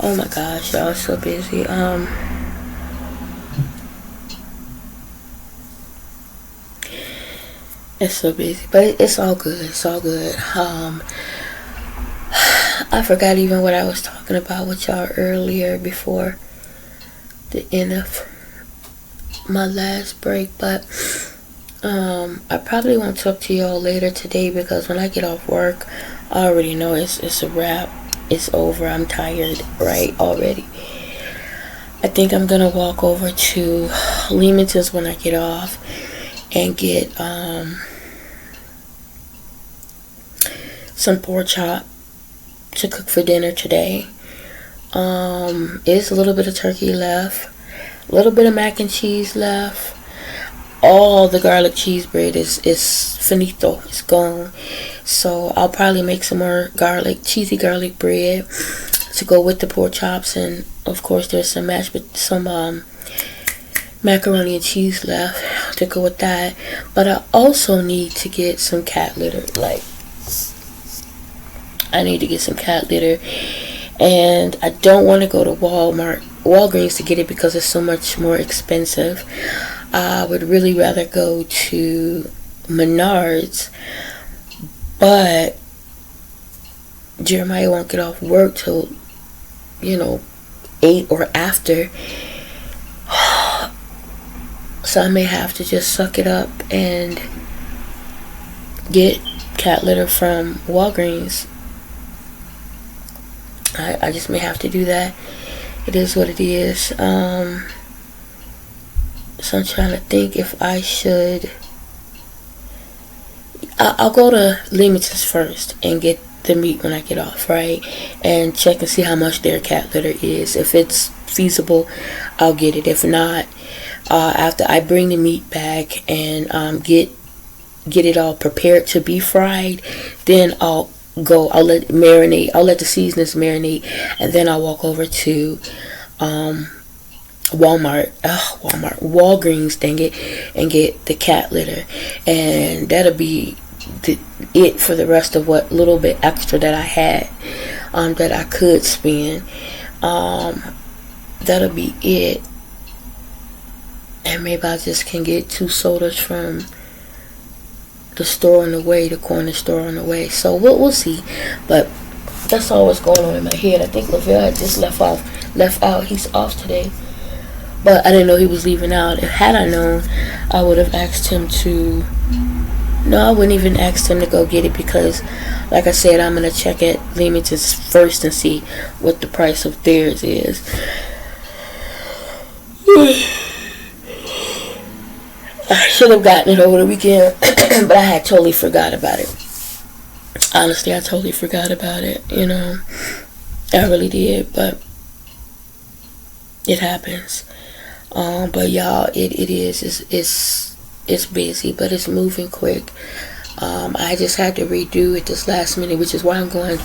Oh my gosh, y'all, it's so busy. It's so busy, but it's all good. It's all good. I forgot even what I was talking about with y'all earlier before the end of my last break, but I probably won't talk to y'all later today, because when I get off work, I already know it's a wrap. It's over. I'm tired, right, already. I think I'm gonna walk over to Leamington's when I get off and get some pork chop to cook for dinner today. It's a little bit of turkey left, a little bit of mac and cheese left. All the garlic cheese bread is finito. It's gone. So I'll probably make some more cheesy garlic bread to go with the pork chops, and of course there's some macaroni and cheese left to go with that. But I also need to get some cat litter. I need to get some cat litter, and I don't want to go to Walgreens to get it, because it's so much more expensive. I would really rather go to Menards, but Jeremiah won't get off work till 8 or after, so I may have to just suck it up and get cat litter from Walgreens. I just may have to do that. It is what it is. So I'm trying to think if I should. I'll go to Leamington's first and get the meat when I get off, right? And check and see how much their cat litter is. If it's feasible, I'll get it. If not, after I bring the meat back and get it all prepared to be fried, then I'll go. I'll let it marinate. I'll let the seasonings marinate, and then I'll walk over to Walgreens, dang it, and get the cat litter, and that'll be it for the rest of what little bit extra that I had, that I could spend. That'll be it, and maybe I just can get 2 sodas from the store on the way, the corner store on the way. So we'll see, but that's all what's going on in my head. I think Lavelle had just left out. He's off today, but I didn't know he was leaving out. Had I known, I would have asked him to. No, I wouldn't even ask him to go get it, because, like I said, I'm gonna check at Leamington's first and see what the price of theirs is. I should have gotten it over the weekend, but I had totally forgot about it. Honestly, I totally forgot about it. I really did, but it happens. But y'all, it's busy, but it's moving quick. I just had to redo it this last minute, which is why I'm going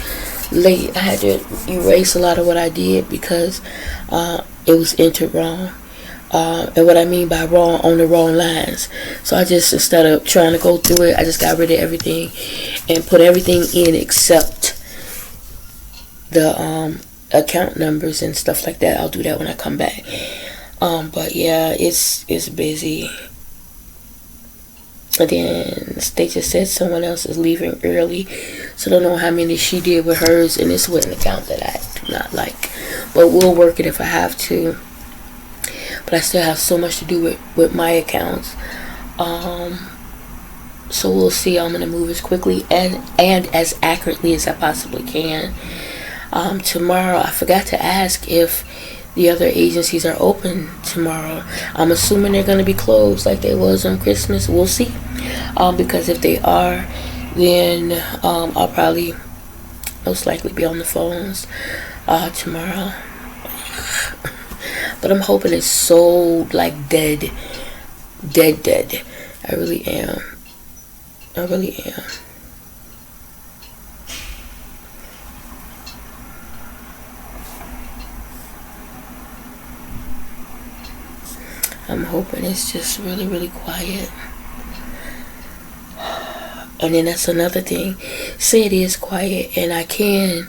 late. I had to erase a lot of what I did because it was entered wrong. And what I mean by wrong, on the wrong lines. So I just, instead of trying to go through it, I just got rid of everything and put everything in except the account numbers and stuff like that. I'll do that when I come back. But yeah, it's busy. And then they just said someone else is leaving early, so I don't know how many she did with hers, and it's with an account that I do not like. But we'll work it if I have to. But I still have so much to do with my accounts. So we'll see. I'm going to move as quickly and as accurately as I possibly can. Tomorrow, I forgot to ask if the other agencies are open tomorrow. I'm assuming they're going to be closed like they was on Christmas. We'll see. Because if they are, then I'll probably most likely be on the phones tomorrow. But I'm hoping it's so dead. I really am. I'm hoping it's just really, really quiet. And then that's another thing. Say it is quiet and I can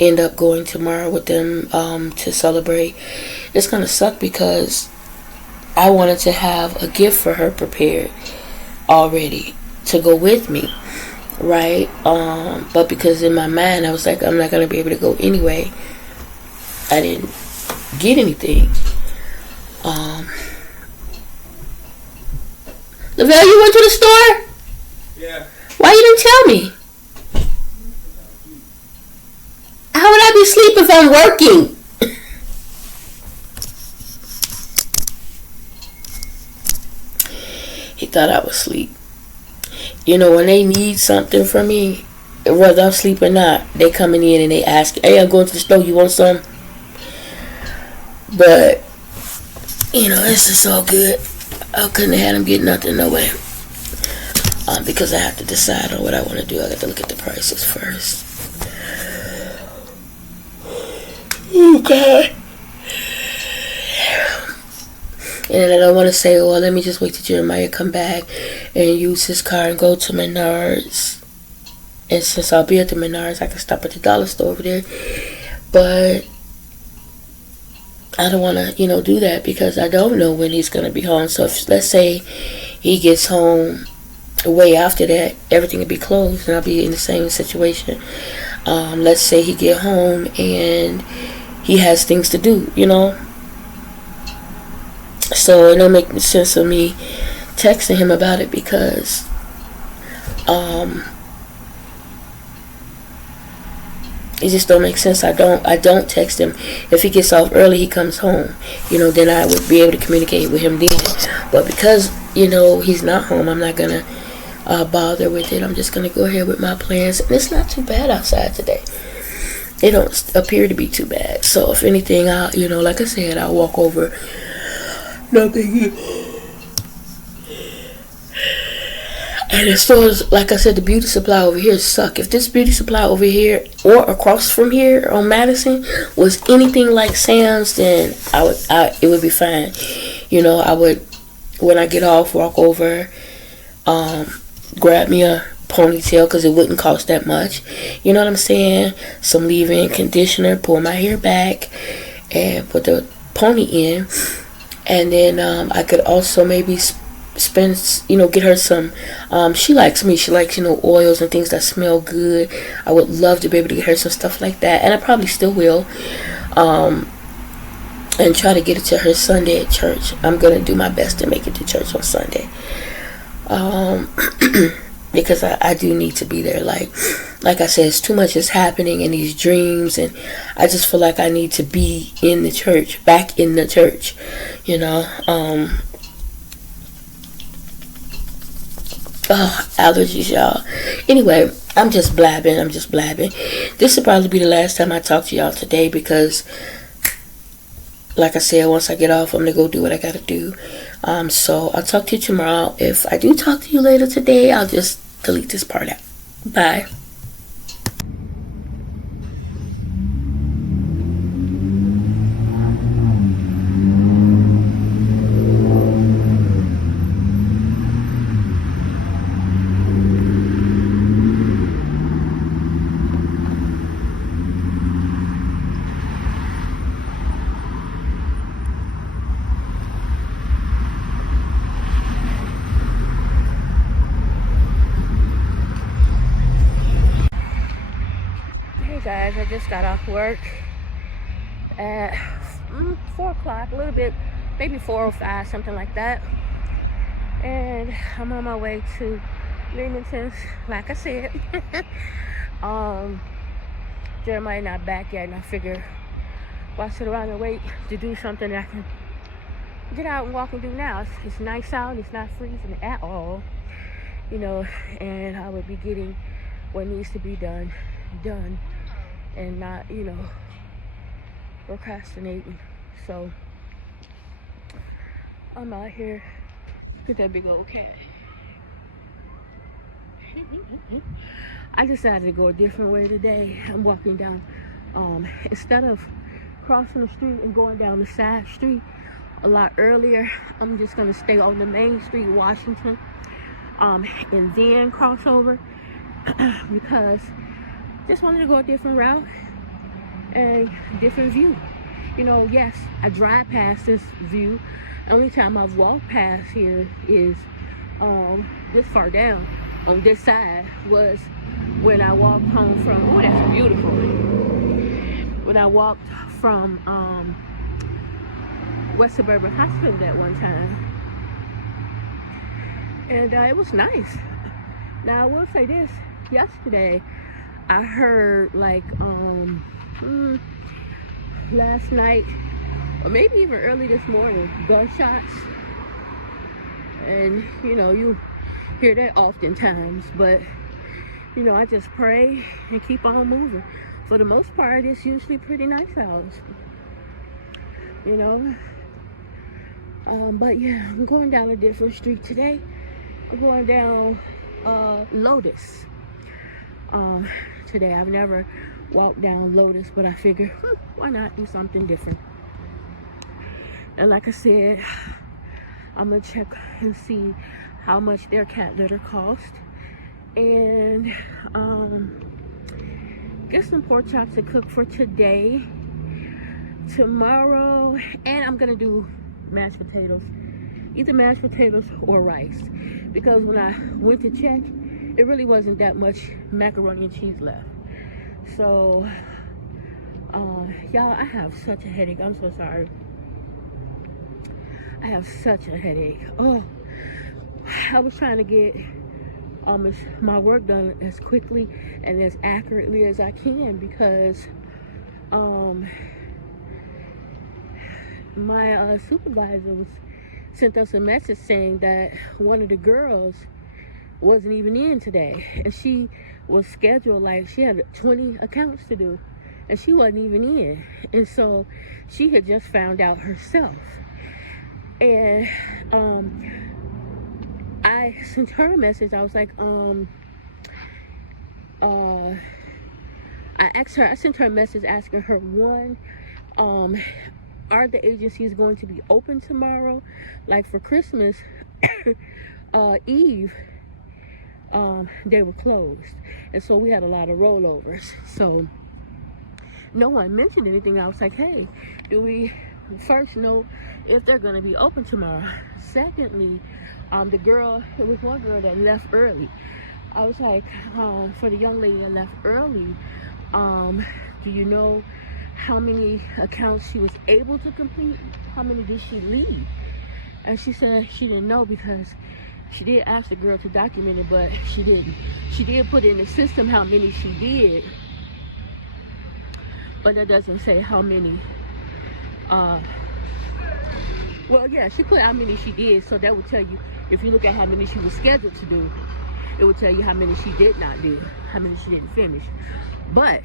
end up going tomorrow with them to celebrate. It's gonna suck because I wanted to have a gift for her prepared already to go with me, right? But because in my mind I was like, I'm not gonna be able to go anyway, I didn't get anything. Lavelle, you went to the store? Yeah. Why you didn't tell me? How would I be asleep if I'm working? He thought I was asleep. When they need something from me, whether I'm asleep or not, they coming in and they ask, hey, I'm going to the store, you want some? But, it's just all good. I couldn't have had him get nothing, no way. Because I have to decide on what I want to do. I got to look at the prices first. Okay. And I don't want to say, well, let me just wait till Jeremiah come back and use his car and go to Menards. And since I'll be at the Menards, I can stop at the dollar store over there. But I don't want to, do that because I don't know when he's going to be home. So if, let's say he gets home way after that, everything will be closed and I'll be in the same situation. Let's say he get home and he has things to do, So it don't make sense of me texting him about it because it just don't make sense. I don't text him. If he gets off early, he comes home. Then I would be able to communicate with him then. But because, he's not home, I'm not gonna bother with it. I'm just gonna go ahead with my plans. And it's not too bad outside today. It don't appear to be too bad. So if anything, I'll, like I said, I'll walk over. Nothing. And as far as, like I said, the beauty supply over here suck. If this beauty supply over here or across from here on Madison was anything like Sam's, then it would be fine. You know, I would, when I get off, walk over, grab me a ponytail because it wouldn't cost that much. You know what I'm saying? Some leave-in conditioner, pull my hair back, and put the pony in. And then I could also maybe spend, get her some, she likes oils and things that smell good. I would love to be able to get her some stuff like that, and I probably still will, and try to get it to her Sunday at church. I'm gonna do my best to make it to church on Sunday, because I do need to be there. Like I said, it's too much is happening in these dreams, and I just feel like I need to be in the church, back in the church, allergies, y'all. Anyway, I'm just blabbing. This will probably be the last time I talk to y'all today, because like I said, once I get off, I'm gonna go do what I gotta do. So I'll talk to you tomorrow. If I do talk to you later today, I'll just delete this part out. Bye. Guys, I just got off work at 4 o'clock, a little bit, maybe 4:05, something like that, and I'm on my way to Leamington's, like I said. Jeremiah not back yet, and I figure why sit around and wait to do something that I can get out and walk and do now. It's nice out, it's not freezing at all, and I would be getting what needs to be done, and not, procrastinating. So I'm out here. Look at that big old cat. I decided to go a different way today. I'm walking down, instead of crossing the street and going down the side street a lot earlier, I'm just gonna stay on the main street, Washington, and then cross over, because just wanted to go a different route and different view. Yes, I drive past this view. The only time I've walked past here is this far down on this side was when I walked home from, oh, that's beautiful. When I walked from West Suburban Hospital that one time. And it was nice. Now I will say this, yesterday I heard last night, or maybe even early this morning, gunshots. And you hear that oftentimes, but I just pray and keep on moving. For the most part, it's usually pretty nice out. But yeah, I'm going down a different street today. I'm going down Lotus. Today I've never walked down Lotus, but I figured, why not do something different? And like I said, I'm gonna check and see how much their cat litter cost, and get some pork chops to cook for today, tomorrow, and I'm gonna do mashed potatoes, either mashed potatoes or rice, because when I went to check, it really wasn't that much macaroni and cheese left. So y'all, I have such a headache. I'm so sorry. I have such a headache. Oh, I was trying to get my work done as quickly and as accurately as I can, because my supervisor sent us a message saying that one of the girls wasn't even in today, and she was scheduled, she had 20 accounts to do, and she wasn't even in. And so she had just found out herself, and I I sent her a message. I was like, I sent her a message asking her, one, are the agencies going to be open tomorrow? Like for Christmas Eve, they were closed. And so we had a lot of rollovers. So no one mentioned anything. I was like, hey, do we first know if they're going to be open tomorrow? Secondly, there was one girl that left early. I was like, for the young lady that left early, do you know how many accounts she was able to complete? How many did she leave? And she said she didn't know because she did ask the girl to document it, but she didn't. She did put in the system how many she did, but that doesn't say how many. Well, yeah, she put how many she did, so that would tell you, if you look at how many she was scheduled to do, it would tell you how many she did not do, how many she didn't finish. But,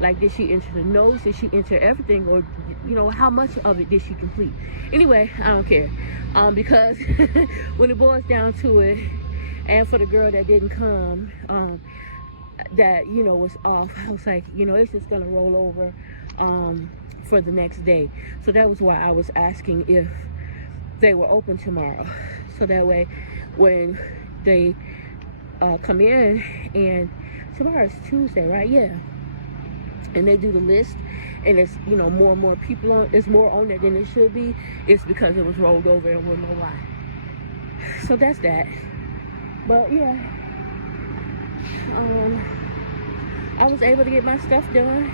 like, did she enter the notes? Did she enter everything? Or, you know, how much of it did she complete? Anyway, I don't care. Because when it boils down to it, and for the girl that didn't come, that, you know, was off, I was like, you know, it's just going to roll over for the next day. So that was why I was asking if they were open tomorrow. So that way, when they come in, and tomorrow is Tuesday, right? Yeah. And they do the list, and it's, you know, more and more people on, there's more on there than it should be. It's because it was rolled over, and we'll know why. So that's that. But yeah, I was able to get my stuff done.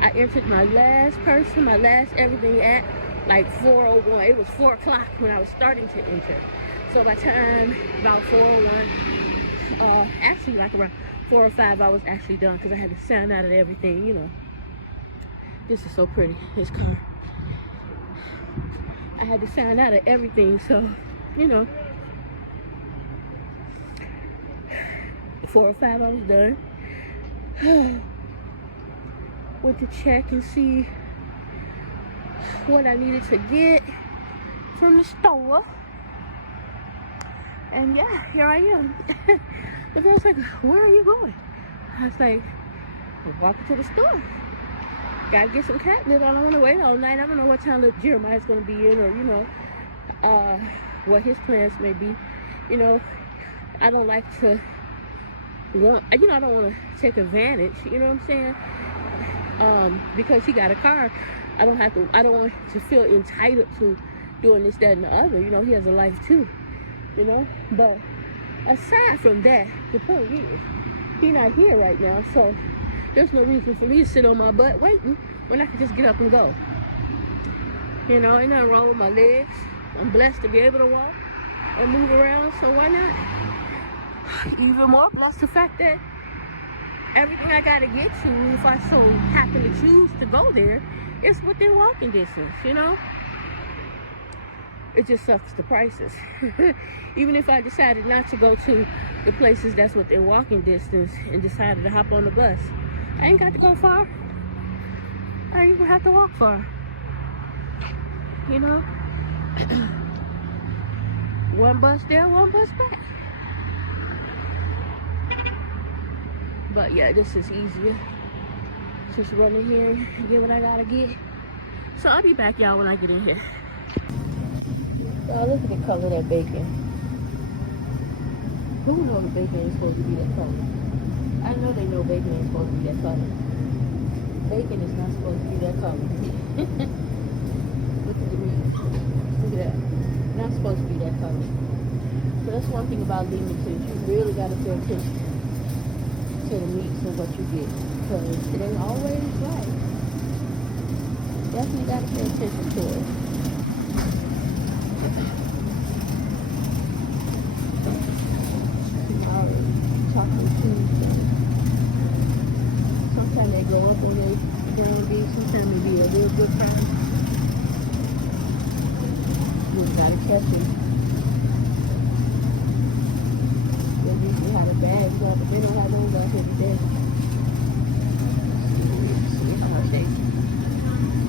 I entered my last person, my last everything at like 4:01. It was 4 o'clock when I was starting to enter. So by time about 4:01, actually like around 4 or 5, I was actually done because I had to sign out of everything, you know. This is so pretty, this car. I had to sign out of everything, so, you know. 4 or 5, I was done. Went to check and see what I needed to get from the store. And yeah, here I am. The girl's like, where are you going? I was like, I'm walking to the store. Gotta get some catnip. I don't want to wait all night. I don't know what time Jeremiah's going to be in, or, you know, what his plans may be. You know, I don't like to I don't want to take advantage, you know what I'm saying? Because he got a car, I don't want to feel entitled to doing this, that, and the other. You know, he has a life too, you know? But aside from that, the point is, he's not here right now, so there's no reason for me to sit on my butt waiting when I can just get up and go. You know, ain't nothing wrong with my legs. I'm blessed to be able to walk and move around, so why not? Even more, plus the fact that everything I gotta get to, if I so happen to choose to go there, it's within walking distance, you know? It just sucks the prices. Even if I decided not to go to the places that's within walking distance and decided to hop on the bus, I ain't got to go far. I ain't even have to walk far. You know? One bus there, one bus back. But yeah, this is easier. Just run in here and get what I gotta get. So I'll be back, y'all, when I get in here. Y'all, look at the color of that bacon. Who knows the bacon ain't supposed to be that color? I know they know bacon ain't supposed to be that color. Bacon is not supposed to be that color. Look at the meat. Look at that. Not supposed to be that color. So that's one thing about limited. You really gotta pay attention to the meats and what you get, because it ain't always right. Definitely gotta pay attention to it. Chocolate Tuesday. Sometimes they go up on their ground beef, sometimes they be a real good time. You gotta catch them. They usually have a bag for, but they don't have those out here today.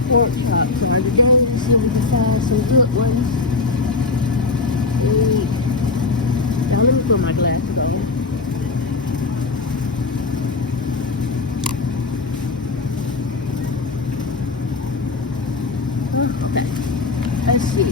Pork chops are the day. See if we can find some good ones. Now let me put my glasses on. Okay. Let's see.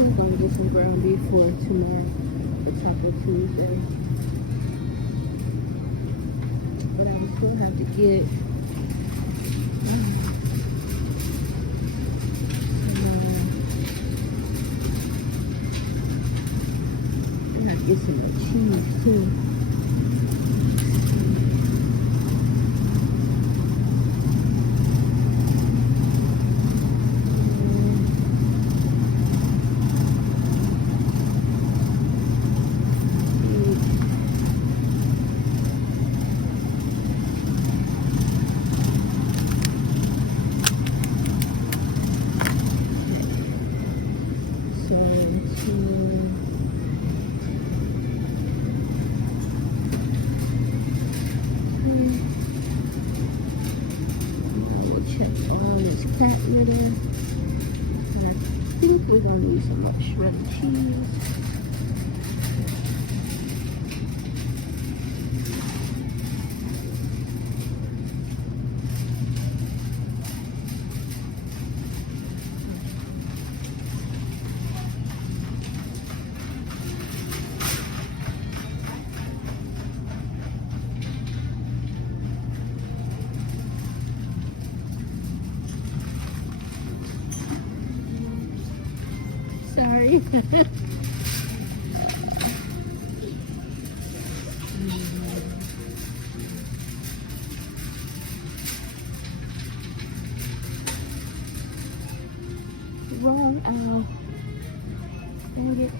We're gonna get some ground beef for tonight, for Taco Tuesday. But I'm still have to get I have to get some cheese too. Cat litter. And I think we're gonna need some more shredded cheese. Sorry. Wrong aisle. Dang it.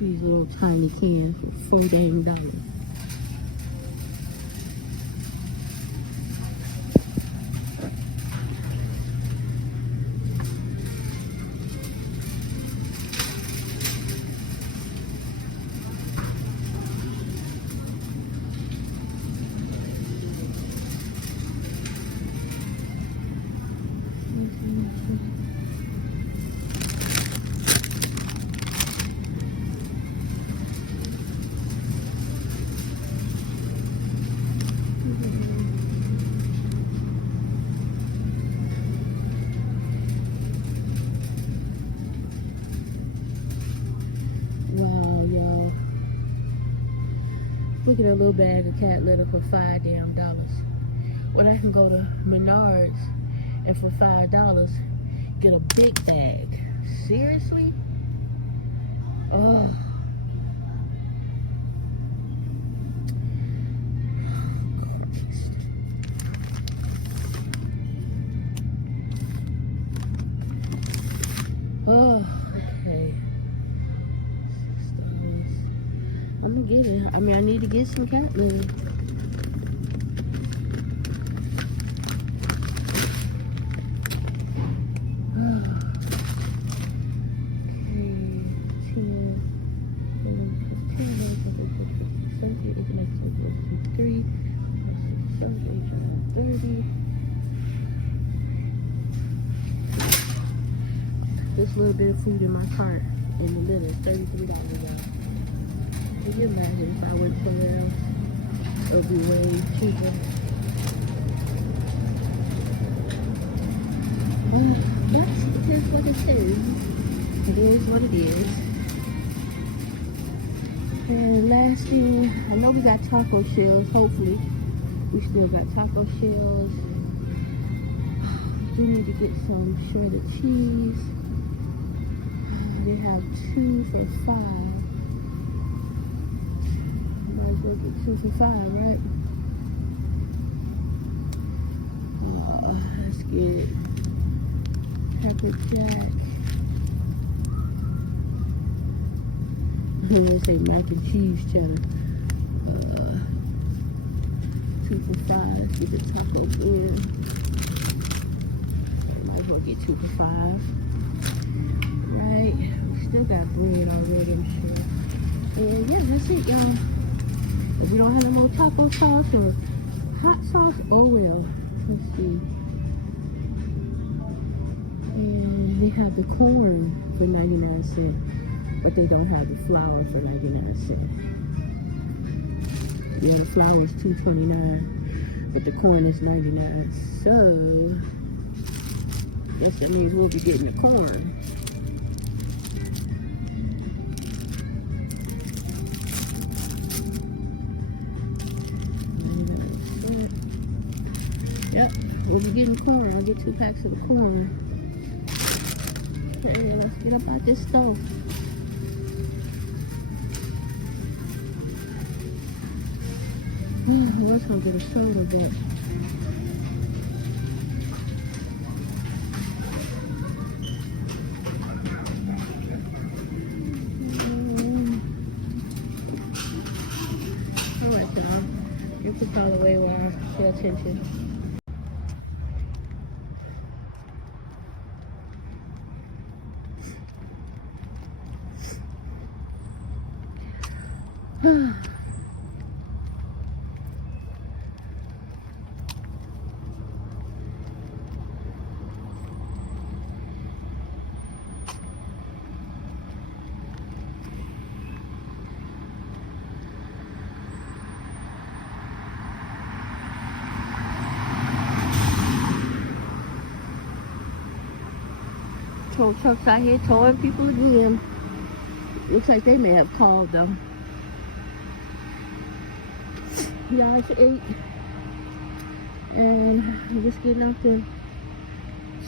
These little tiny cans for $4 dang. Wow, y'all. Look at a little bag of cat litter for $5 damn. When I can go to Menards and for $5 get a big bag. Seriously? Oh. Oh, okay. I'm gonna get it. I mean, I need to get some cat litter. this little bit of food in my cart in the middle is $33, y'all. Could you imagine if I went somewhere else? It would be way cheaper. But that's what it is. It is what it is. And last thing, I know we got taco shells. Hopefully, we still got taco shells. We do need to get some shredded cheese. They have 2 for $5. Might as well get 2 for $5, right? Let's get pepper jack. Let's say mac and cheese cheddar. 2 for $5. Let's get the taco blend. Might as well get 2 for $5. Right? We still got bread already, I'm sure. And yeah, that's it, y'all. If we don't have no more taco sauce or hot sauce, oh well. Let's see. And they have the corn for 99 cents, but they don't have the flour for 99 cents. Yeah, the flour is $2.29, but the corn is 99. So, guess that means we'll be getting the corn. Yep, we'll be getting corn. I'll get 2 packs of the corn. Okay, let's get up out this stove. I was gonna get a soda, but alright, y'all. You can call away while I pay attention. Tow trucks out here towing people again. Looks like they may have called them. Yeah, it's 8. And I'm just getting off the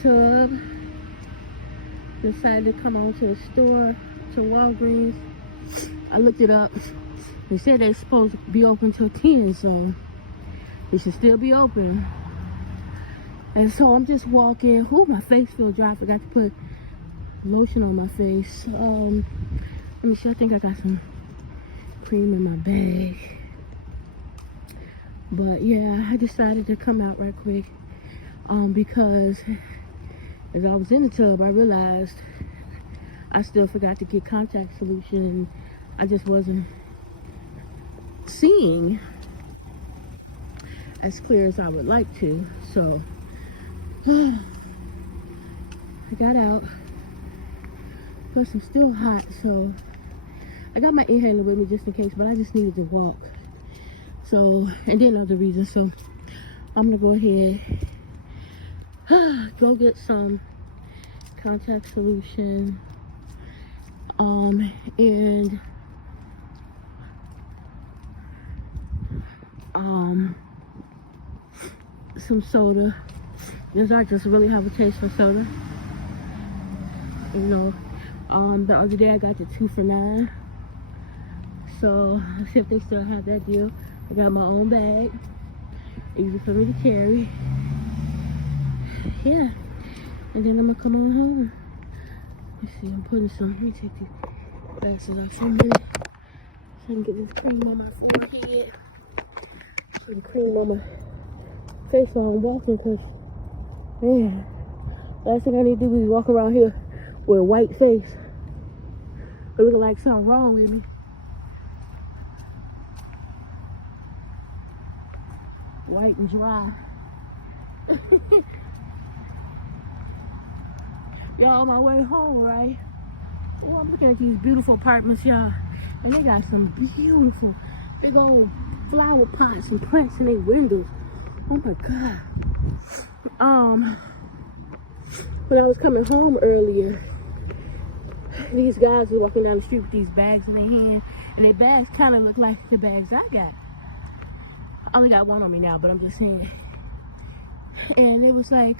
tub. Decided to come on to the store, to Walgreens. I looked it up. They said they're supposed to be open till 10, so it should still be open. And so I'm just walking. Ooh, my face feels dry. I forgot to put lotion on my face. Let me see. I think I got some cream in my bag. But yeah, I decided to come out right quick because as I was in the tub, I realized I still forgot to get contact solution. I just wasn't seeing as clear as I would like to. So I got out. Plus I'm still hot, so I got my inhaler with me just in case, but I just needed to walk. So, and then other reasons, so I'm gonna go ahead, go get some contact solution, and some soda, because I just really have a taste for soda. You know, the other day I got the 2 for $9. So let's see if they still have that deal. I got my own bag, easy for me to carry. Yeah, and then I'm gonna come on home. Let's see, I'm putting some. Let me take these glasses off for a minute so I can get this cream on my forehead. Put the cream on my face while I'm walking, cause man, last thing I need to do is walk around here with a white face. It looking like something wrong with me. White and dry. Y'all, on my way home, right? Oh, I'm looking at these beautiful apartments, y'all. And they got some beautiful, big old flower pots and plants in their windows. Oh my God. When I was coming home earlier, these guys were walking down the street with these bags in their hand. And their bags kind of look like the bags I got. I only got one on me now, but I'm just saying. And it was like,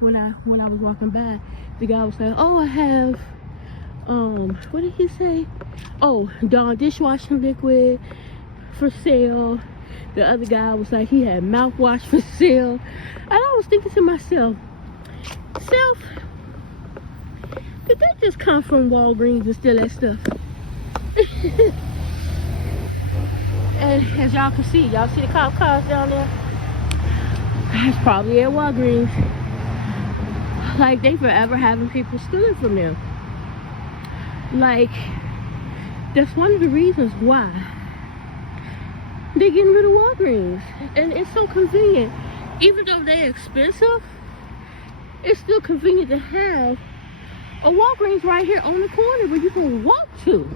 when I was walking by, the guy was like, oh, I have, what did he say? Oh, Dawn dishwashing liquid for sale. The other guy was like, he had mouthwash for sale. And I was thinking to myself, did that just come from Walgreens and steal that stuff? And as y'all can see, y'all see the cop cars down there? That's probably at Walgreens. Like, they forever having people stealing from them. Like, that's one of the reasons why they're getting rid of Walgreens. And it's so convenient. Even though they're expensive, it's still convenient to have a Walgreens right here on the corner where you can walk to.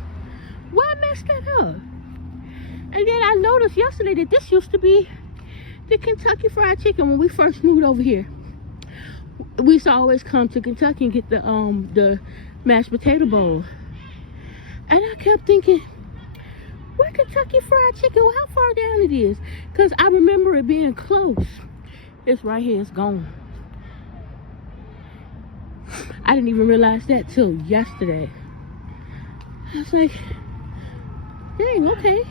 Why mess that up? And then I noticed yesterday that this used to be the Kentucky Fried Chicken when we first moved over here. We used to always come to Kentucky and get the mashed potato bowl. And I kept thinking, where Kentucky Fried Chicken? Well, how far down it is? Because I remember it being close. It's right here. It's gone. I didn't even realize that till yesterday. I was like, dang, okay.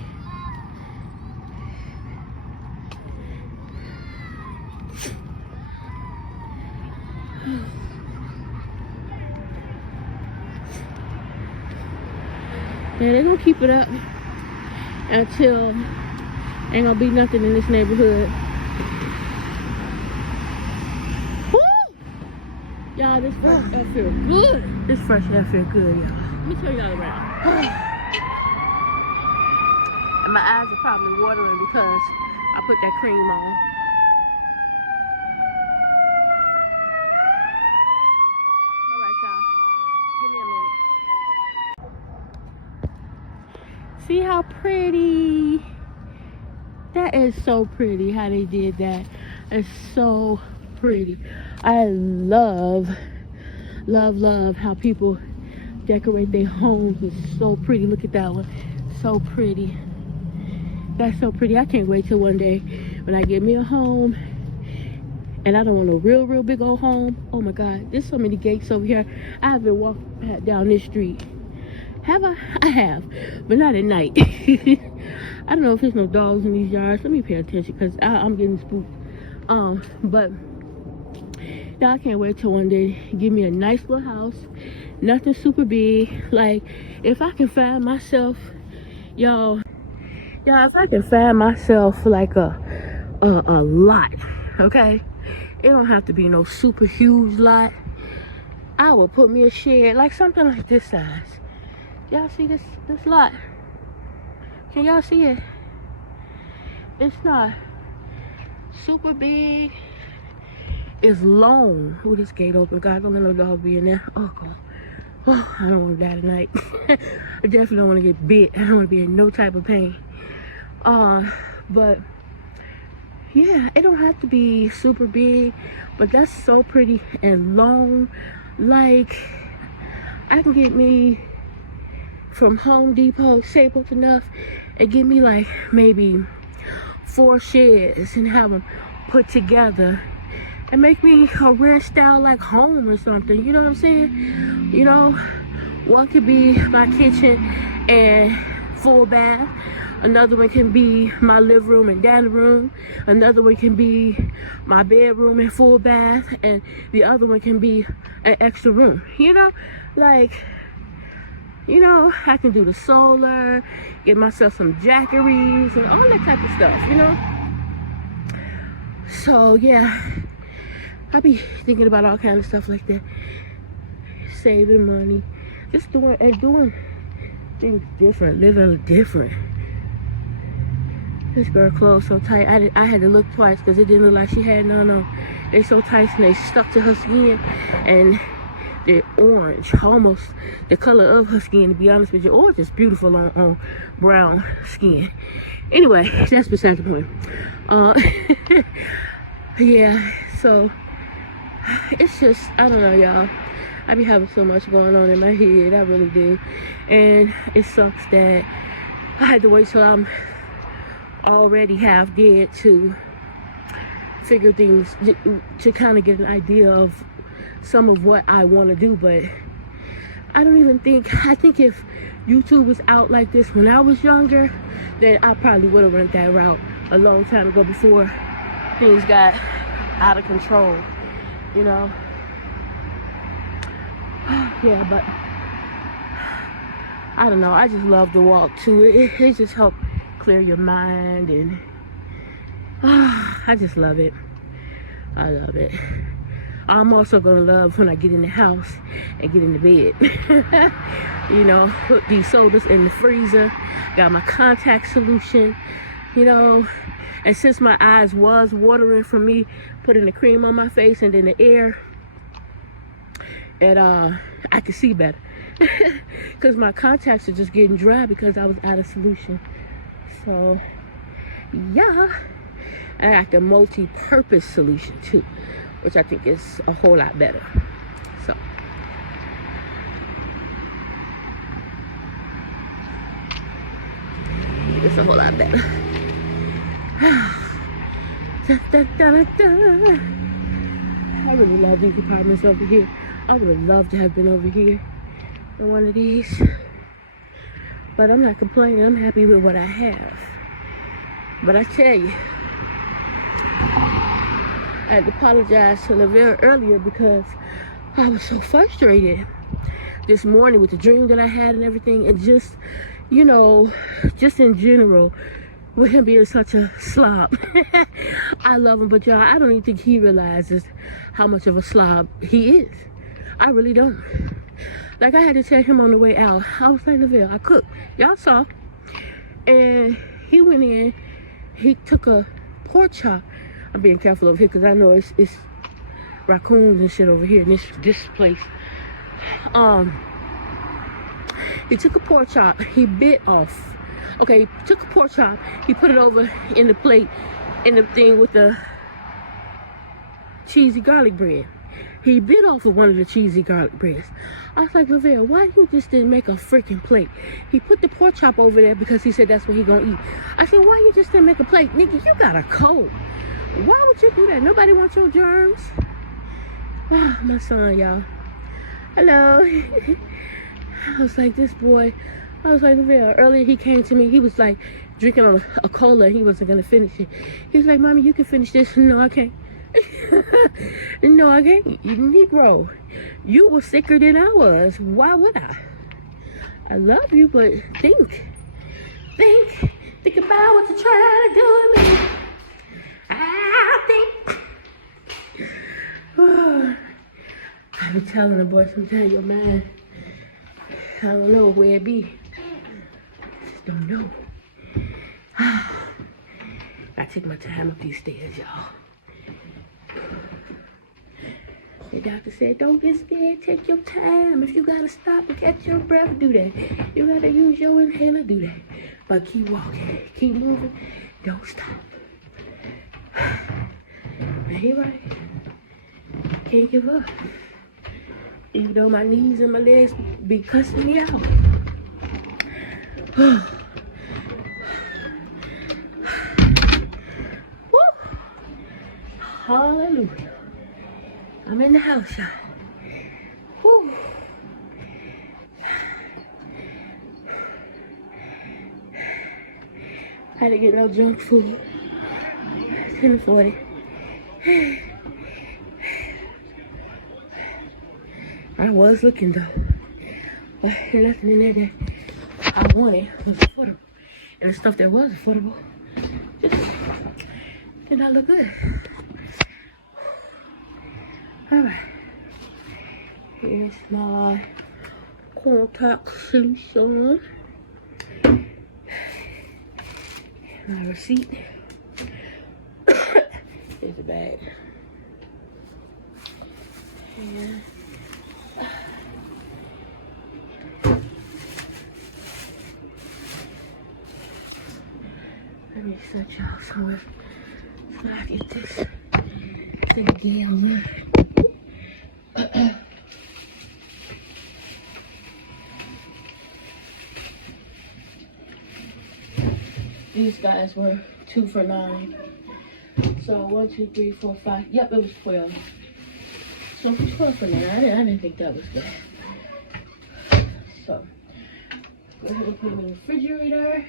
Yeah, they're gonna keep it up until ain't gonna be nothing in this neighborhood. Woo! Y'all, this fresh air feel good. This fresh air feel good, y'all. Let me turn y'all around. And my eyes are probably watering because I put that cream on. All right, y'all. Give me a minute. See how pretty? That is so pretty how they did that. It's so pretty. I love how people decorate their homes. It's so pretty. Look at that one. So pretty. That's so pretty. I can't wait till one day when I get me a home. And I don't want a real big old home. Oh my God. There's so many gates over here. I haven't walked down this street. Have I? I have. But not at night. I don't know if there's no dogs in these yards. Let me pay attention because I'm getting spooked. But now I can't wait till one day give me a nice little house. Nothing super big. Like, if I can find myself, y'all, if I can find myself like a lot, okay? It don't have to be no super huge lot. I will put me a shed, like something like this size. Y'all see this lot? Can y'all see it? It's not super big. It's long. Oh, this gate open. God, don't let no dog be in there. Oh, God. Oh, I don't want to die tonight. I definitely don't want to get bit. I don't want to be in no type of pain. But yeah, it don't have to be super big, but that's so pretty and long. Like, I can get me from Home Depot, Staples enough, and get me like maybe 4 sheds and have them put together and make me a ranch style like home or something. You know what I'm saying? You know, one could be my kitchen and full bath. Another one can be my living room and dining room. Another one can be my bedroom and full bath. And the other one can be an extra room. You know, like, you know, I can do the solar, get myself some jackeries and all that type of stuff, you know. So yeah, I be thinking about all kind of stuff like that. Saving money, just doing things different, living different. This girl clothes so tight. I had to look twice because it didn't look like she had none on. They so tight and they stuck to her skin, and they're orange, almost the color of her skin, to be honest with you. Orange is beautiful on brown skin. Anyway, that's beside the point. Yeah, so it's just, I don't know, y'all. I be having so much going on in my head, I really do. And it sucks that I had to wait till I'm already half dead to figure things, to kind of get an idea of some of what I want to do. But I don't even think, I think if YouTube was out like this when I was younger, then I probably would have went that route a long time ago before things got out of control, you know. Yeah, but I don't know, I just love to walk too. It just helps clear your mind, and I just love it. I love it. I'm also gonna love when I get in the house and get in the bed. You know, put these sodas in the freezer, got my contact solution, you know, and since my eyes was watering from me putting the cream on my face and then the air, and I could see better. Because my contacts are just getting dry because I was out of solution. So yeah, and I got the multi-purpose solution too, which I think is a whole lot better. So it's a whole lot better. I really love these apartments over here. I would have loved to have been over here in one of these, but I'm not complaining. I'm happy with what I have. But I tell you, I had to apologize to Lavelle earlier because I was so frustrated this morning with the dream that I had and everything, and just, you know, just in general, with him being such a slob. I love him, but y'all, I don't even think he realizes how much of a slob he is. I really don't. Like, I had to tell him on the way out, I was like, Lavelle, I cooked. Y'all saw. And he went in, he took a pork chop. I'm being careful over here because I know it's raccoons and shit over here in this place. He took a pork chop, he bit off. Okay, he took a pork chop, he put it over in the plate, in the thing with the cheesy garlic bread. He bit off of one of the cheesy garlic breads. I was like, Lavelle, why you just didn't make a freaking plate? He put the pork chop over there because he said that's what he gonna eat. I said, why you just didn't make a plate? Nigga, you got a cold. Why would you do that? Nobody wants your germs. Oh, my son, y'all. Hello. I was like, this boy. I was like, Lavelle, earlier he came to me. He was like drinking on a cola and he wasn't gonna finish it. He was like, Mommy, you can finish this. No, I can't. No, I can't. Negro, you were sicker than I was. Why would I? I love you, but think about what you're trying to do to me. I think. I be telling the boy sometimes, your man, I don't know where it be. I just don't know. I take my time up these stairs, y'all. The doctor said, don't get scared, take your time. If you gotta stop and catch your breath, do that. You gotta use your inhaler, do that. But keep walking, keep moving, don't stop. Now he right. Can't give up. Even though my knees and my legs be cussing me out. Woo. Hallelujah. I'm in the house, y'all. Whew. I had to get no junk food. 10:40. I was looking though, but nothing in there that I wanted was affordable. And the stuff that was affordable just did not look good. Alright. Here's my contact solution. My receipt. Here's the bag. And let me set y'all somewhere so I get this together. These guys were 2 for $9. So 1, 2, 3, 4, 5. Yep, it was 12. So 12 for $9. I didn't think that was bad. So go ahead and put them in the refrigerator.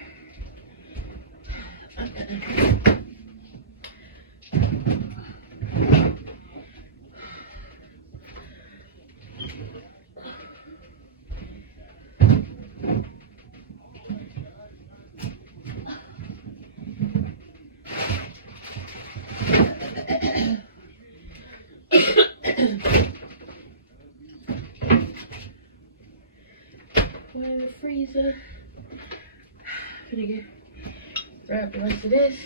Put in the freezer. Gonna get grab the rest of this.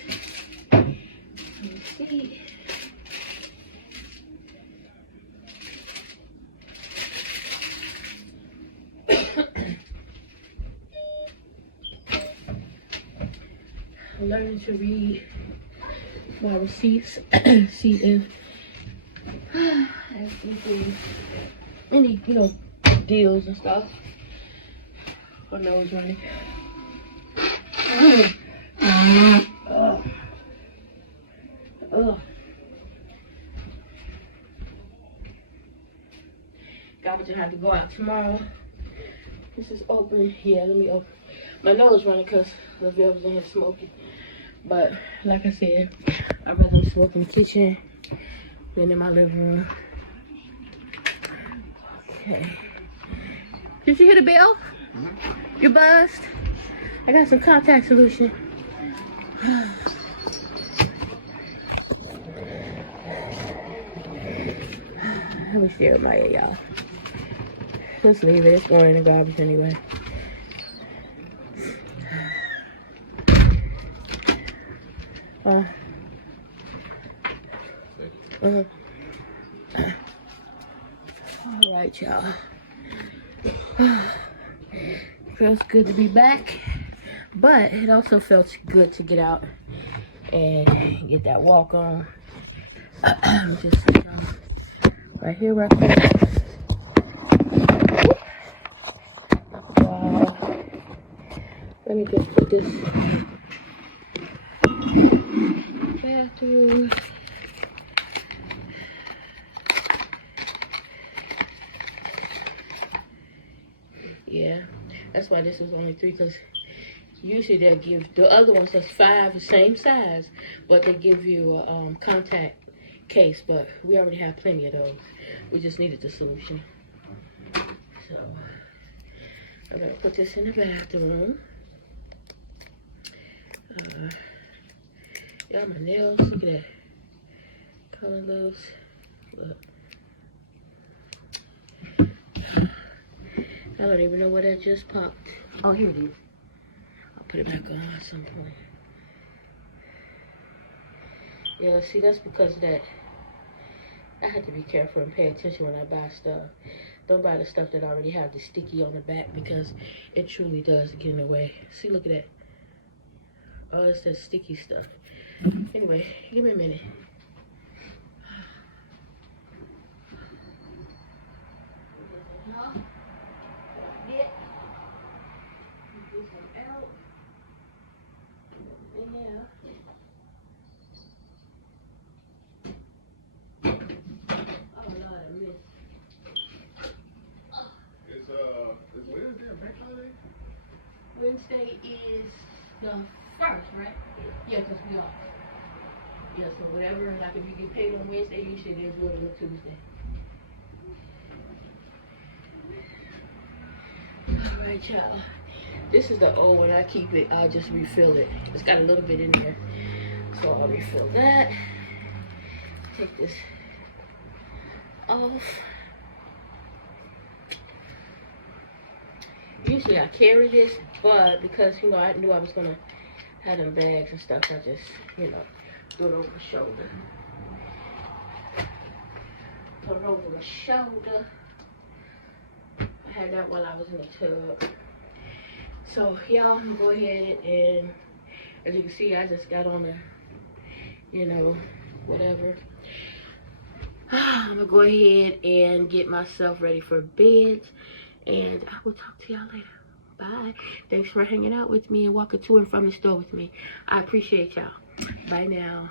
Let me see. I'm learning to read my receipts. See if any, deals and stuff. My nose running. Garbage will have to go out tomorrow. This is open. Yeah, let me open. My nose running because Lavelle was in here smoking. But like I said, I'd rather smoke in the kitchen than in my living room. Okay. Did you hear the bell? You buzzed? I got some contact solution. Let me share my y'all. Just leave it. It's going in the garbage anyway. All right, y'all. Feels good to be back, but it also felt good to get out and get that walk on. Just right here, right there. Wow. Let me just put this bathroom. Yeah, that's why this is only 3, because usually they'll give, the other ones that's 5, the same size, but they give you a contact case, but we already have plenty of those. We just needed the solution. So, I'm gonna put this in the bathroom. Yeah, my nails, look at that. Color those, look. I don't even know where that just popped. Oh, here it is. I'll put it back on at some point. Yeah, see, that's because of that. I have to be careful and pay attention when I buy stuff. Don't buy the stuff that already have the sticky on the back, because it truly does get in the way. See, look at that. Oh, it's that sticky stuff. Anyway, give me a minute. Is Wednesday a bank holiday? Wednesday is the 1st, right? Yeah, because we off. Yeah, so whatever, like if you get paid on Wednesday, usually they do it on Tuesday. Alright, y'all. This is the old one. I keep it. I'll just refill it. It's got a little bit in there. So I'll refill that. Take this off. Usually I carry this, but because, I knew I was going to had them bags and stuff. I just, you know, threw it over my shoulder. Put it over my shoulder. I had that while I was in the tub. So y'all, I'm gonna go ahead and, as you can see, I just got on the, you know, whatever. I'm gonna go ahead and get myself ready for bed, and I will talk to y'all later. Bye. Thanks for hanging out with me and walking to and from the store with me. I appreciate y'all. Bye now.